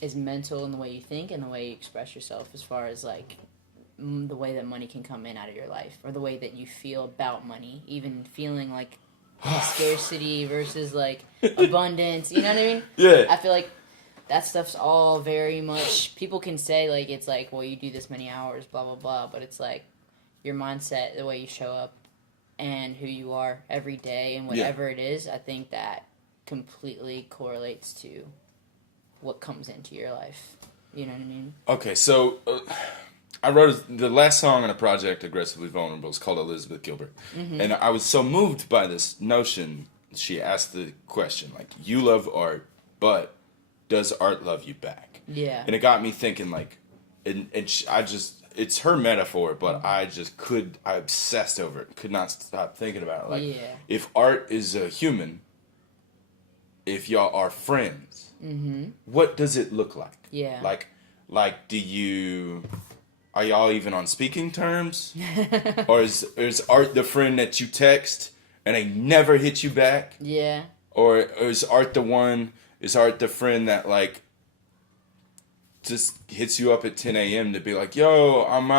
is mental in the way you think and the way you express yourself, as far as like the way that money can come in out of your life, or the way that you feel about money, even feeling like scarcity versus like abundance. You know what I mean? Yeah. I feel like that stuff's all very much, people can say like, it's like, well, you do this many hours, blah blah blah, but it's like your mindset, the way you show up, and who you are every day, and whatever it is. I think that completely correlates to what comes into your life. You know what I mean? Okay, so I wrote the last song on a project, Aggressively Vulnerable, is called Elizabeth Gilbert. And I was so moved by this notion. She asked the question, like, you love art, but does art love you back? Yeah. And it got me thinking, like, it's her metaphor, but I obsessed over it, could not stop thinking about it. Like, if art is a human, if y'all are friends, what does it look like? Yeah. Like, are y'all even on speaking terms? Or is art the friend that you text and they never hit you back? Yeah. Or is art the friend that, like, just hits you up at 10 a.m. to be like, yo, I'm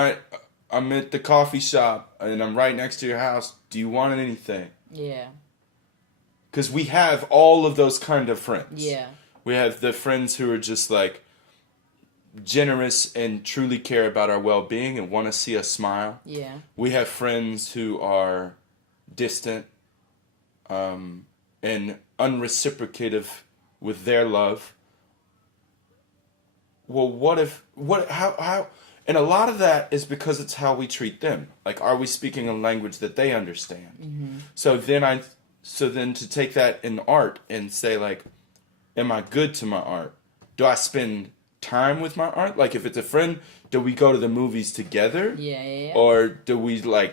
at the coffee shop and I'm right next to your house. Do you want anything? Yeah. Because we have all of those kind of friends. Yeah. We have the friends who are just, like, generous and truly care about our well-being and want to see us smile. Yeah. We have friends who are distant and unreciprocative with their love. Well, how, and a lot of that is because it's how we treat them. Like, are we speaking a language that they understand? So then to take that in art and say, like, am I good to my art? Do I spend time with my art? Like, if it's a friend, do we go to the movies together? Yeah. Or do we watch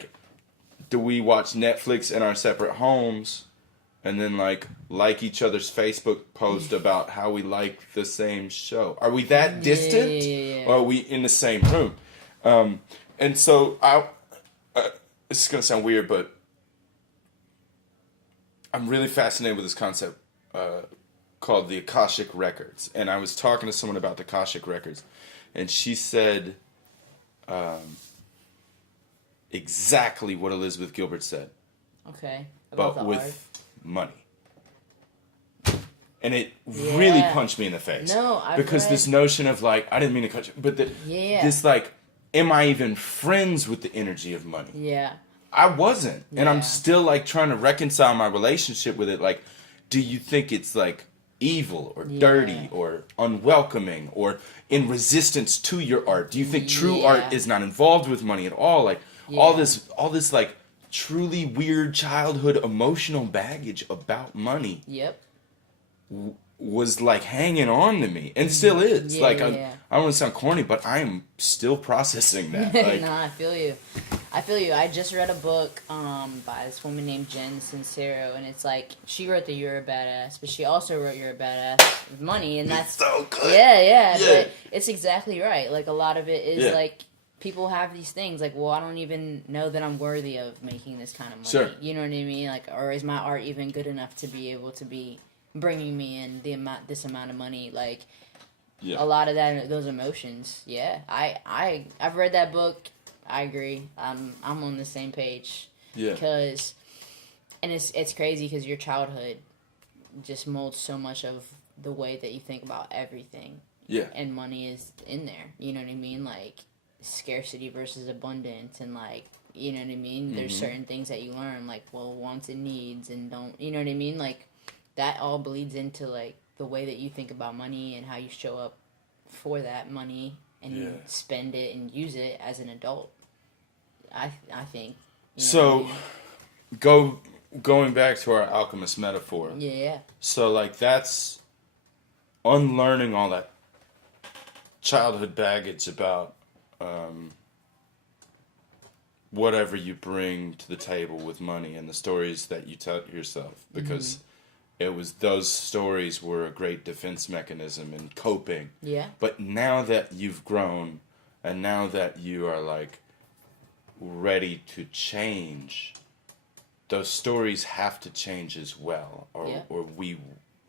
Netflix in our separate homes and then like each other's Facebook post about how we like the same show? Are we that distant? Yeah. Or are we in the same room? And so this is going to sound weird, but I'm really fascinated with this concept called the Akashic Records. And I was talking to someone about the Akashic Records, and she said exactly what Elizabeth Gilbert said. Okay. But with money. And it really punched me in the face. No, because this notion of, like, I didn't mean to cut you, but this, like, am I even friends with the energy of money? Yeah. I wasn't. And I'm still, like, trying to reconcile my relationship with it. Like, do you think it's, like, evil or dirty or unwelcoming or in resistance to your art? Do you think true art is not involved with money at all? Like, all this, like, truly weird childhood emotional baggage about money was, like, hanging on to me, and still is. I don't want to sound corny, but I am still processing that. Like, no, I feel you. I just read a book by this woman named Jen Sincero, and it's like, she wrote the You're a Badass, but she also wrote You're a Badass with Money, and that's so good. Yeah, but it's exactly right. Like, a lot of it is like, people have these things like, well, I don't even know that I'm worthy of making this kind of money. Sure. You know what I mean? Like, or is my art even good enough to be able to be bringing me in this amount of money? Like, a lot of that, those emotions. Yeah, I've read that book. I agree. I'm on the same page. Yeah. Because, and it's crazy because your childhood just molds so much of the way that you think about everything. Yeah. And money is in there. You know what I mean? Like, scarcity versus abundance, and, like, you know what I mean? There's certain things that you learn, like, well, wants and needs, and don't, you know what I mean? Like, that all bleeds into, like, the way that you think about money and how you show up for that money and you spend it and use it as an adult. I think. So, going back to our alchemist metaphor. Yeah. So, like, that's unlearning all that childhood baggage about whatever you bring to the table with money and the stories that you tell yourself, because it was, those stories were a great defense mechanism in coping. Yeah. But now that you've grown and now that you are, like, ready to change those stories have to change as well, or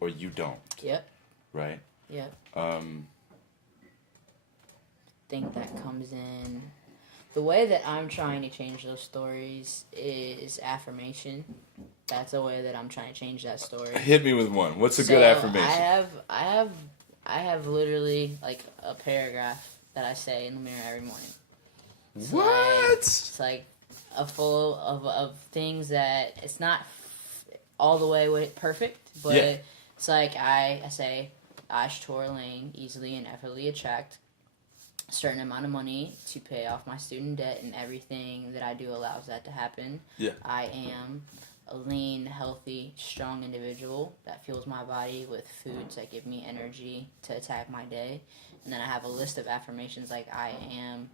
you don't. Yep. Right. Yep. Think that comes in. The way that I'm trying to change those stories is affirmation. That's the way that I'm trying to change that story. Hit me with one. What's a good affirmation? I have literally like a paragraph that I say in the mirror every morning. It's like a full of things that it's not all the way perfect, but it's like I say, I toiling easily and effortlessly attract a certain amount of money to pay off my student debt, and everything that I do allows that to happen. Yeah. I am a lean, healthy, strong individual that fuels my body with foods that give me energy to attack my day. And then I have a list of affirmations like I am,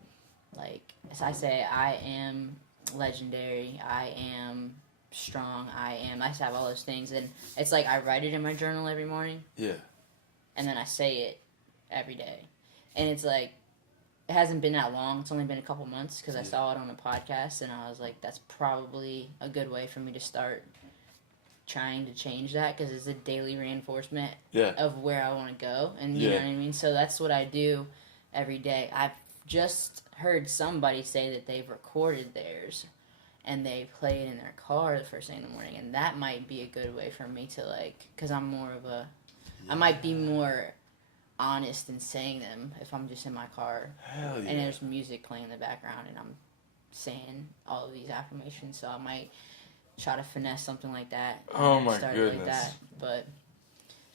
like, as I say, I am legendary, I am strong, I just have all those things. And it's like I write it in my journal every morning. Yeah. And then I say it every day. And it's like, it hasn't been that long. It's only been a couple months because I saw it on a podcast, and I was like, that's probably a good way for me to start trying to change that, because it's a daily reinforcement of where I want to go. And you know what I mean? So that's what I do every day. I've just heard somebody say that they've recorded theirs and they play it in their car the first thing in the morning, and that might be a good way for me to, like, because I'm more of a, I might be more honest in saying them if I'm just in my car and there's music playing in the background and I'm saying all of these affirmations. So I might try to finesse something like that. Oh my goodness! Like that. But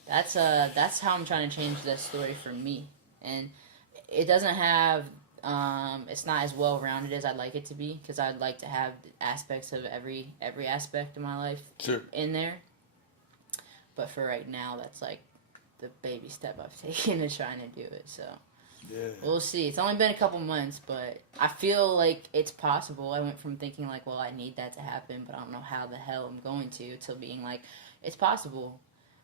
that's how I'm trying to change that story for me, and it doesn't have it's not as well rounded as I'd like it to be, because I'd like to have aspects of every aspect of my life in there. But for right now, that's like the baby step I've taken to trying to do it. So we'll see. It's only been a couple months, but I feel like it's possible. I went from thinking like, well, I need that to happen, but I don't know how the hell I'm going to being like, it's possible.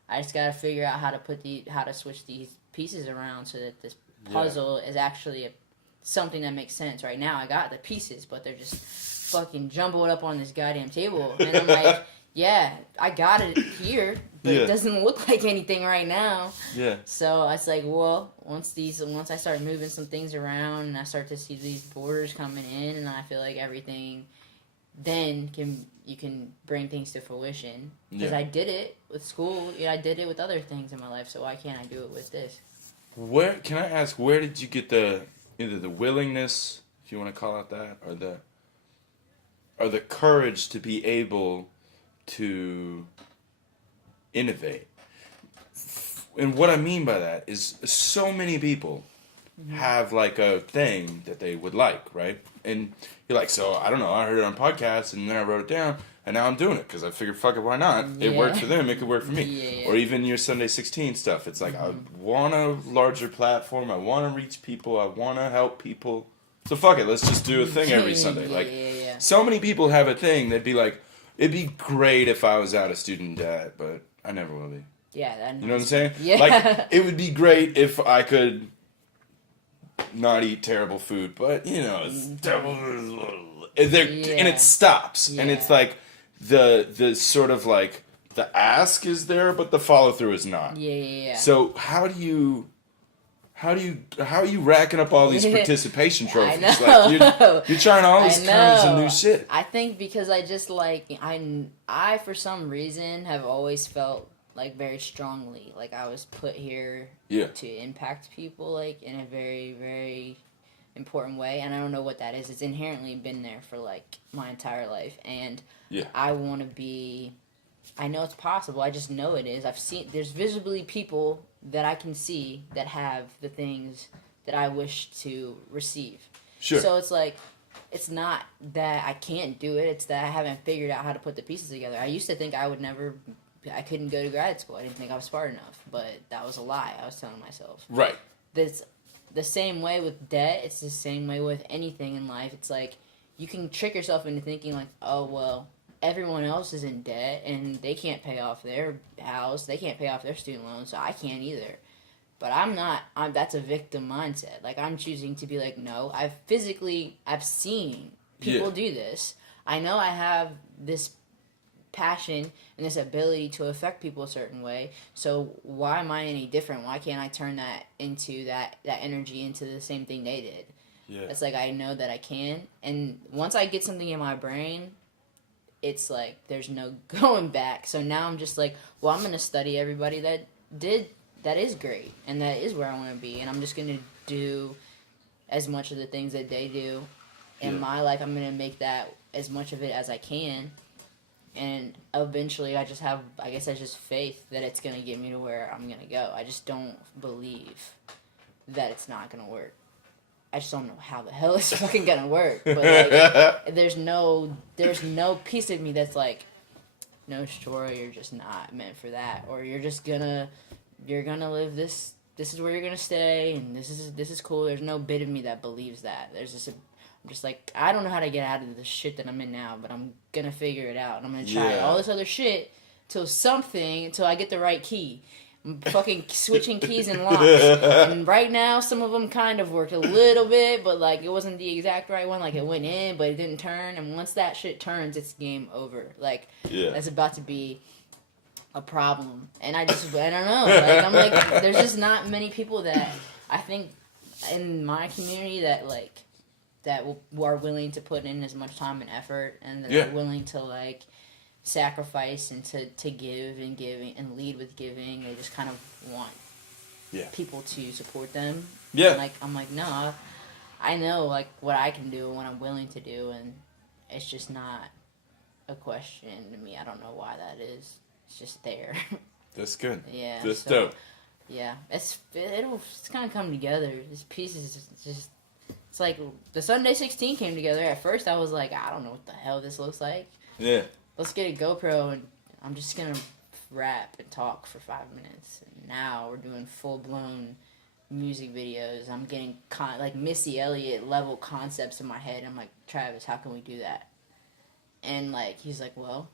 I just gotta figure out how to switch these pieces around so that this puzzle is actually something that makes sense. Right now I got the pieces, but they're just fucking jumbled up on this goddamn table, and I'm like, yeah, I got it here, but it doesn't look like anything right now. Yeah. So it's like, well, once I start moving some things around and I start to see these borders coming in, and I feel like everything then you can bring things to fruition. Because I did it with school, I did it with other things in my life, so why can't I do it with this? Where can I ask? Where did you get either the willingness, if you want to call it that, or the courage to be able to innovate? And what I mean by that is, so many people have like a thing that they would like, right? And you're like, so I don't know, I heard it on podcasts and then I wrote it down and now I'm doing it because I figured, fuck it, why not? It worked for them, it could work for me. Or even your Sunday 16 stuff. It's like, I want a larger platform, I want to reach people, I want to help people. So fuck it, let's just do a thing every Sunday. So many people have a thing that'd be like, it'd be great if I was out of student debt, but I never will be. Yeah. You know what I'm saying? Yeah. Like, it would be great if I could not eat terrible food, but, it's terrible. And it stops. Yeah. And it's like, the sort of like, the ask is there, but the follow through is not. Yeah. So how are you racking up all these participation trophies? I know. Like you're trying all these kinds of new shit. I think because I just like I for some reason have always felt like very strongly like I was put here to impact people like in a very, very important way, and I don't know what that is. It's inherently been there for like my entire life, and I want to be. I know it's possible. I just know it is. There's visibly people that I can see that have the things that I wish to receive. Sure. So it's like, it's not that I can't do it. It's that I haven't figured out how to put the pieces together. I used to think I couldn't go to grad school. I didn't think I was smart enough. But that was a lie I was telling myself. Right. That's the same way with debt. It's the same way with anything in life. It's like, you can trick yourself into thinking like, oh, well, everyone else is in debt and they can't pay off their house, they can't pay off their student loans, so I can't either. But I'm not. That's a victim mindset. Like, I'm choosing to be like, no, I've seen people do this. I know I have this passion and this ability to affect people a certain way. So why am I any different? Why can't I turn that into that energy into the same thing they did? Yeah. It's like I know that I can, and once I get something in my brain, it's like there's no going back. So now I'm just like, well, I'm gonna study everybody that is great and that is where I want to be, and I'm just gonna do as much of the things that they do in my life. I'm gonna make that as much of it as I can, and eventually I guess I just faith that it's gonna get me to where I'm gonna go. I just don't believe that it's not gonna work. I just don't know how the hell it's fucking gonna work. But like, there's no piece of me that's like, no, sure, you're just not meant for that, or you're gonna live this. This is where you're gonna stay, and this is cool. There's no bit of me that believes that. I'm just like, I don't know how to get out of the shit that I'm in now, but I'm gonna figure it out, and I'm gonna try all this other shit until I get the right key. I'm fucking switching keys and locks, and right now some of them kind of worked a little bit, but like it wasn't the exact right one. Like it went in, but it didn't turn, and once that shit turns, it's game over. Like that's about to be a problem, and I don't know. Like I'm like, there's just not many people that I think in my community that are willing to put in as much time and effort, and that are willing to like sacrifice and to give and lead with giving. They just kind of want people to support them. And I'm like, no, I know like what I can do and what I'm willing to do, and it's just not a question to me. I don't know why that is. It's just there. That's good. Yeah. That's dope. Yeah, it's kind of come together. This piece is just. It's like the Sunday 16 came together. At first, I was like, I don't know what the hell this looks like. Yeah. Let's get a GoPro, and I'm just gonna rap and talk for 5 minutes. And now we're doing full-blown music videos. I'm getting like Missy Elliott level concepts in my head. I'm like, Travis, how can we do that? And like he's like, well,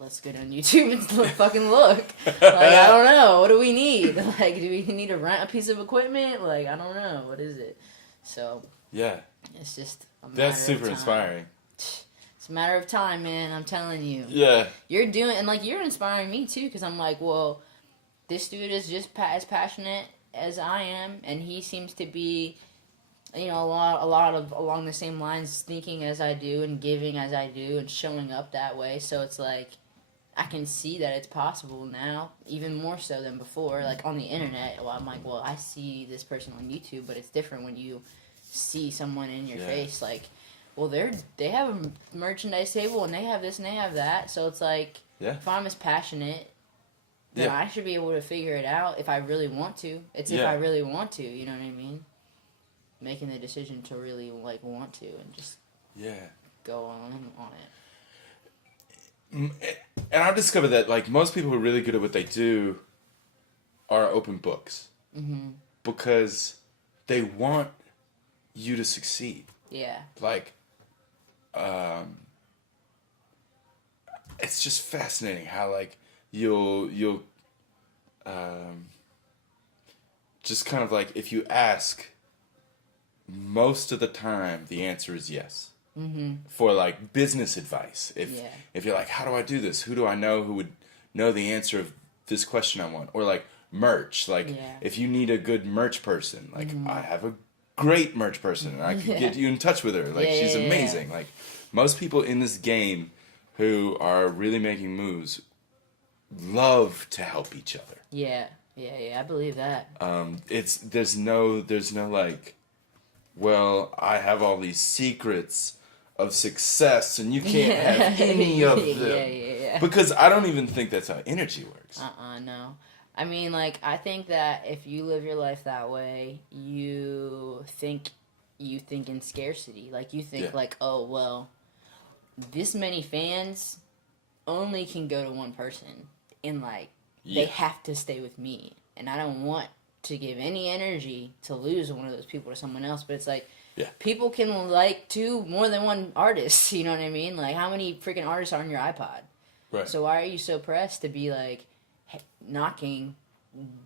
let's get on YouTube and fucking look. Like, I don't know. What do we need? Like, do we need to rent a piece of equipment? Like, I don't know. What is it? So it's just a matter that's super of time. Inspiring. It's a matter of time, man. I'm telling you. Yeah. You're doing, and like you're inspiring me too, because I'm like, well, this dude is just as passionate as I am, and he seems to be, you know, a lot of along the same lines, thinking as I do and giving as I do and showing up that way. So it's like I can see that it's possible now, even more so than before. Like on the internet, well, I'm like, well, I see this person on YouTube, but it's different when you see someone in your face. Like, well, they have a merchandise table and they have this and they have that. So it's like, if I'm as passionate, then I should be able to figure it out if I really want to. It's if I really want to, you know what I mean? Making the decision to really like want to and just go on it. And I've discovered that like most people who are really good at what they do are open books. Mm-hmm. Because they want you to succeed. Yeah. Like, it's just fascinating how like you'll just kind of like if you ask, most of the time the answer is yes. Mm-hmm. For like business advice, if you're like, how do I do this? Who do I know who would know the answer of this question I want? Or like merch, like if you need a good merch person, like I have a great merch person and I could get you in touch with her. Like she's amazing. Like most people in this game who are really making moves love to help each other. Yeah, I believe that. There's no like, well, I have all these secrets of success and you can't have any of them. Because I don't even think that's how energy works. No. I mean, like, I think that if you live your life that way, you think in scarcity. Like, you think, like, oh, well, this many fans only can go to one person. And, like, they have to stay with me. And I don't want to give any energy to lose one of those people to someone else. But it's like, people can like more than one artist. You know what I mean? Like, how many freaking artists are on your iPod? Right. So why are you so pressed to be, like, knocking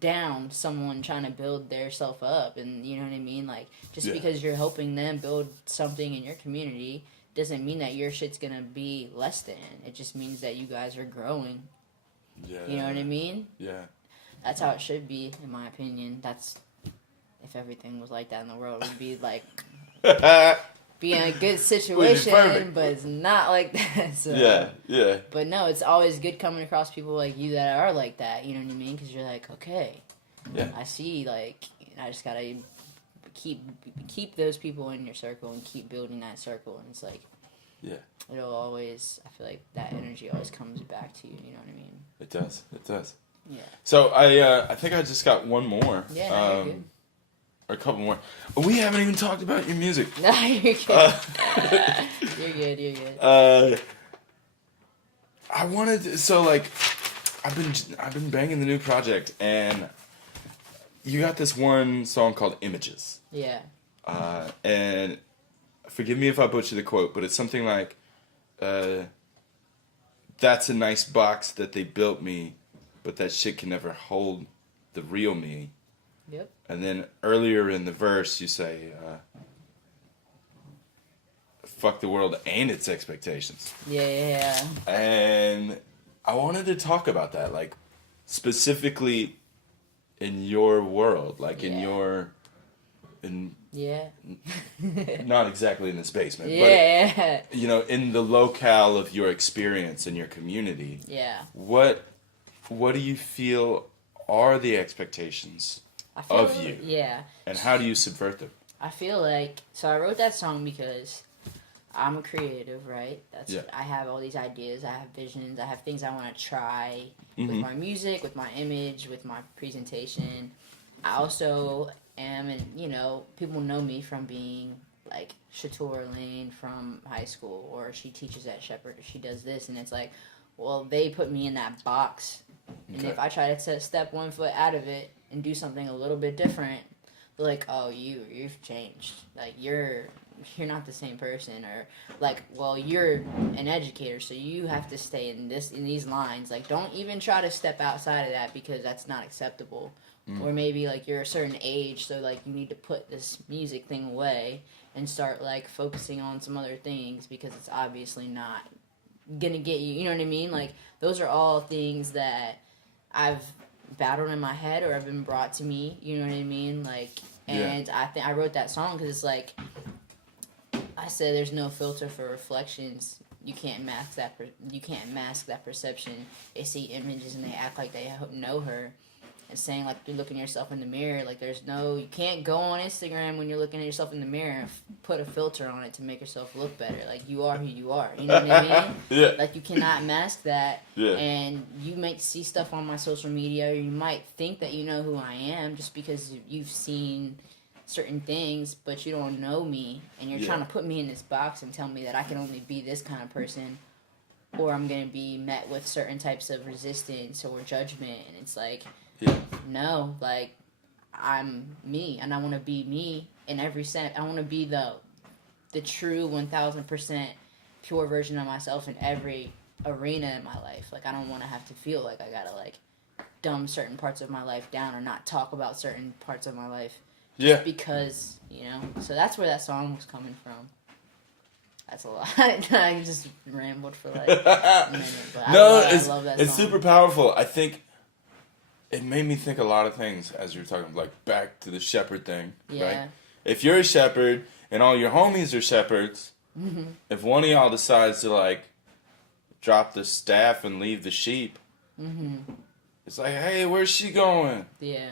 down someone trying to build their self up? And you know what I mean? Like, just because you're helping them build something in your community doesn't mean that your shit's gonna be less than. It just means that you guys are growing. Yeah. You know what I mean? Yeah. That's how it should be, in my opinion. That's if everything was like that in the world, we'd be like be in a good situation, but it's not like that. So. Yeah. But no, it's always good coming across people like you that are like that. You know what I mean? Because you're like, okay, I see. Like, I just gotta keep those people in your circle and keep building that circle. And it's like, it'll always. I feel like that energy always comes back to you. You know what I mean? It does. It does. Yeah. So I think I just got one more. Yeah, no, you're good. Or a couple more. We haven't even talked about your music. No, you're good. You're good. I wanted to, so like I've been banging the new project, and you got this one song called Images. Yeah. And forgive me if I butcher the quote, but it's something like, "That's a nice box that they built me, but that shit can never hold the real me." Yep. And then earlier in the verse, you say, "Fuck the world and its expectations." Yeah. And I wanted to talk about that, like, specifically in your world, like not exactly in this basement, but, you know, in the locale of your experience in your community. Yeah. What do you feel are the expectations of you? Yeah. And how do you subvert them? I feel like, so I wrote that song because I'm a creative, right? I have all these ideas, I have visions, I have things I want to try with my music, with my image, with my presentation. I also am, and you know, people know me from being like Shator Lane from high school, or she teaches at Shepherd, or she does this, and it's like, well, they put me in that box, and if I try to step one foot out of it and do something a little bit different, they're like, oh, you've changed, like you're not the same person, or like, well, you're an educator, so you have to stay in these lines, like don't even try to step outside of that because that's not acceptable. Or maybe like you're a certain age, so like you need to put this music thing away and start like focusing on some other things because it's obviously not gonna get you, you know what I mean? Like those are all things that I've battled in my head or have been brought to me, you know what I mean? Like, and I wrote that song because it's like, I said there's no filter for reflections. You can't mask that perception. They see images and they act like they know her. And saying like you're looking at yourself in the mirror, like you can't go on Instagram when you're looking at yourself in the mirror and put a filter on it to make yourself look better. Like you are who you are, you know what I mean? Like you cannot mask that. And you might see stuff on my social media, or you might think that you know who I am just because you've seen certain things, but you don't know me, and you're trying to put me in this box and tell me that I can only be this kind of person, or I'm gonna be met with certain types of resistance or judgment, and it's like, no, like, I'm me, and I want to be me in every sense. I want to be the true 1,000% pure version of myself in every arena in my life. Like, I don't want to have to feel like I gotta, like, dumb certain parts of my life down or not talk about certain parts of my life. Just because, you know? So that's where that song was coming from. That's a lot. I just rambled for, like, a minute. But I love that song. It's super powerful. I think it made me think a lot of things as you were talking, like back to the shepherd thing, right? If you're a shepherd and all your homies are shepherds, if one of y'all decides to like drop the staff and leave the sheep, it's like, hey, where's she going? Yeah.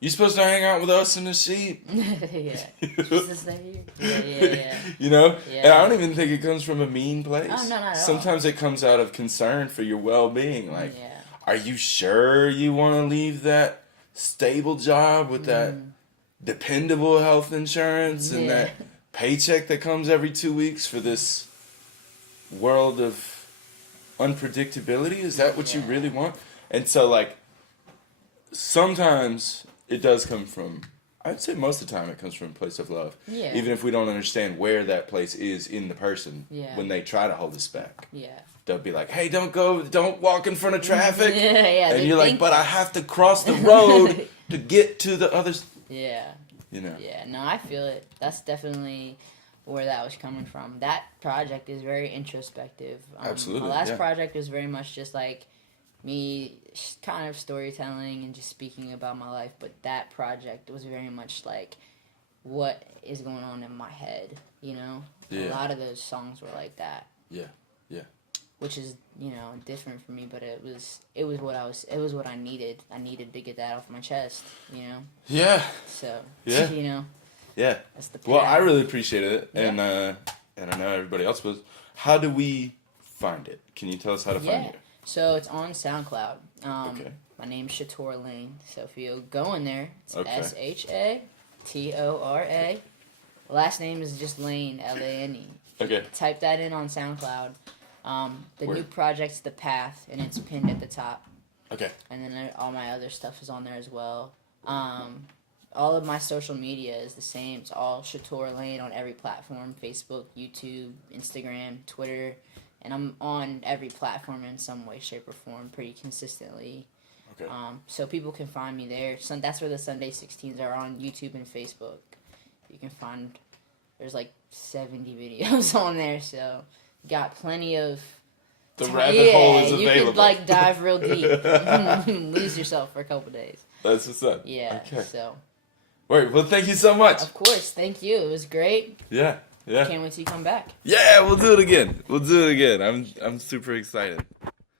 You supposed to hang out with us and the sheep. Jesus, they here. Yeah. You know? And I don't even think it comes from a mean place. Oh, no, not at all. Sometimes it comes out of concern for your well-being, like, are you sure you want to leave that stable job with that dependable health insurance and that paycheck that comes every 2 weeks for this world of unpredictability? Is that what you really want? And so, like, sometimes it does come from, I'd say most of the time it comes from a place of love. Even if we don't understand where that place is in the person when they try to hold us back. They'll be like, hey, don't walk in front of traffic. And you're like, but I have to cross the road to get to the other. You know. No, I feel it. That's definitely where that was coming from. That project is very introspective. Absolutely. My last yeah. project was very much just like me kind of storytelling and just speaking about my life, but that project was very much like what is going on in my head, you know? Yeah. A lot of those songs were like that. Yeah. Which is, you know, different for me, but it was what I needed. I needed to get that off my chest, you know? Yeah. So, Yeah. you know, Yeah. that's the Well, path. I really appreciated it, Yeah. and I know everybody else was. How do we find it? Can you tell us how to find it? So it's on SoundCloud. Okay. My name's Shatora Lane. So if you go in there, it's Okay. Shatora. Last name is just Lane, Lane. Okay. Type that in on SoundCloud. The Where? new project's The Path, and it's pinned at the top. Okay. And then all my other stuff is on there as well. All of my social media is the same. It's all Shatora Lane on every platform: Facebook, YouTube, Instagram, Twitter. And I'm on every platform in some way, shape, or form pretty consistently. Okay. So people can find me there. That's where the Sunday 16s are, on YouTube and Facebook. You can find, there's like 70 videos on there, so got plenty of... The rabbit hole is available. You could like dive real deep, lose yourself for a couple days. That's what's up. Yeah, Okay. so... Wait, well, thank you so much. Of course, thank you. It was great. Yeah. Can't wait till you come back. Yeah, we'll do it again. I'm super excited.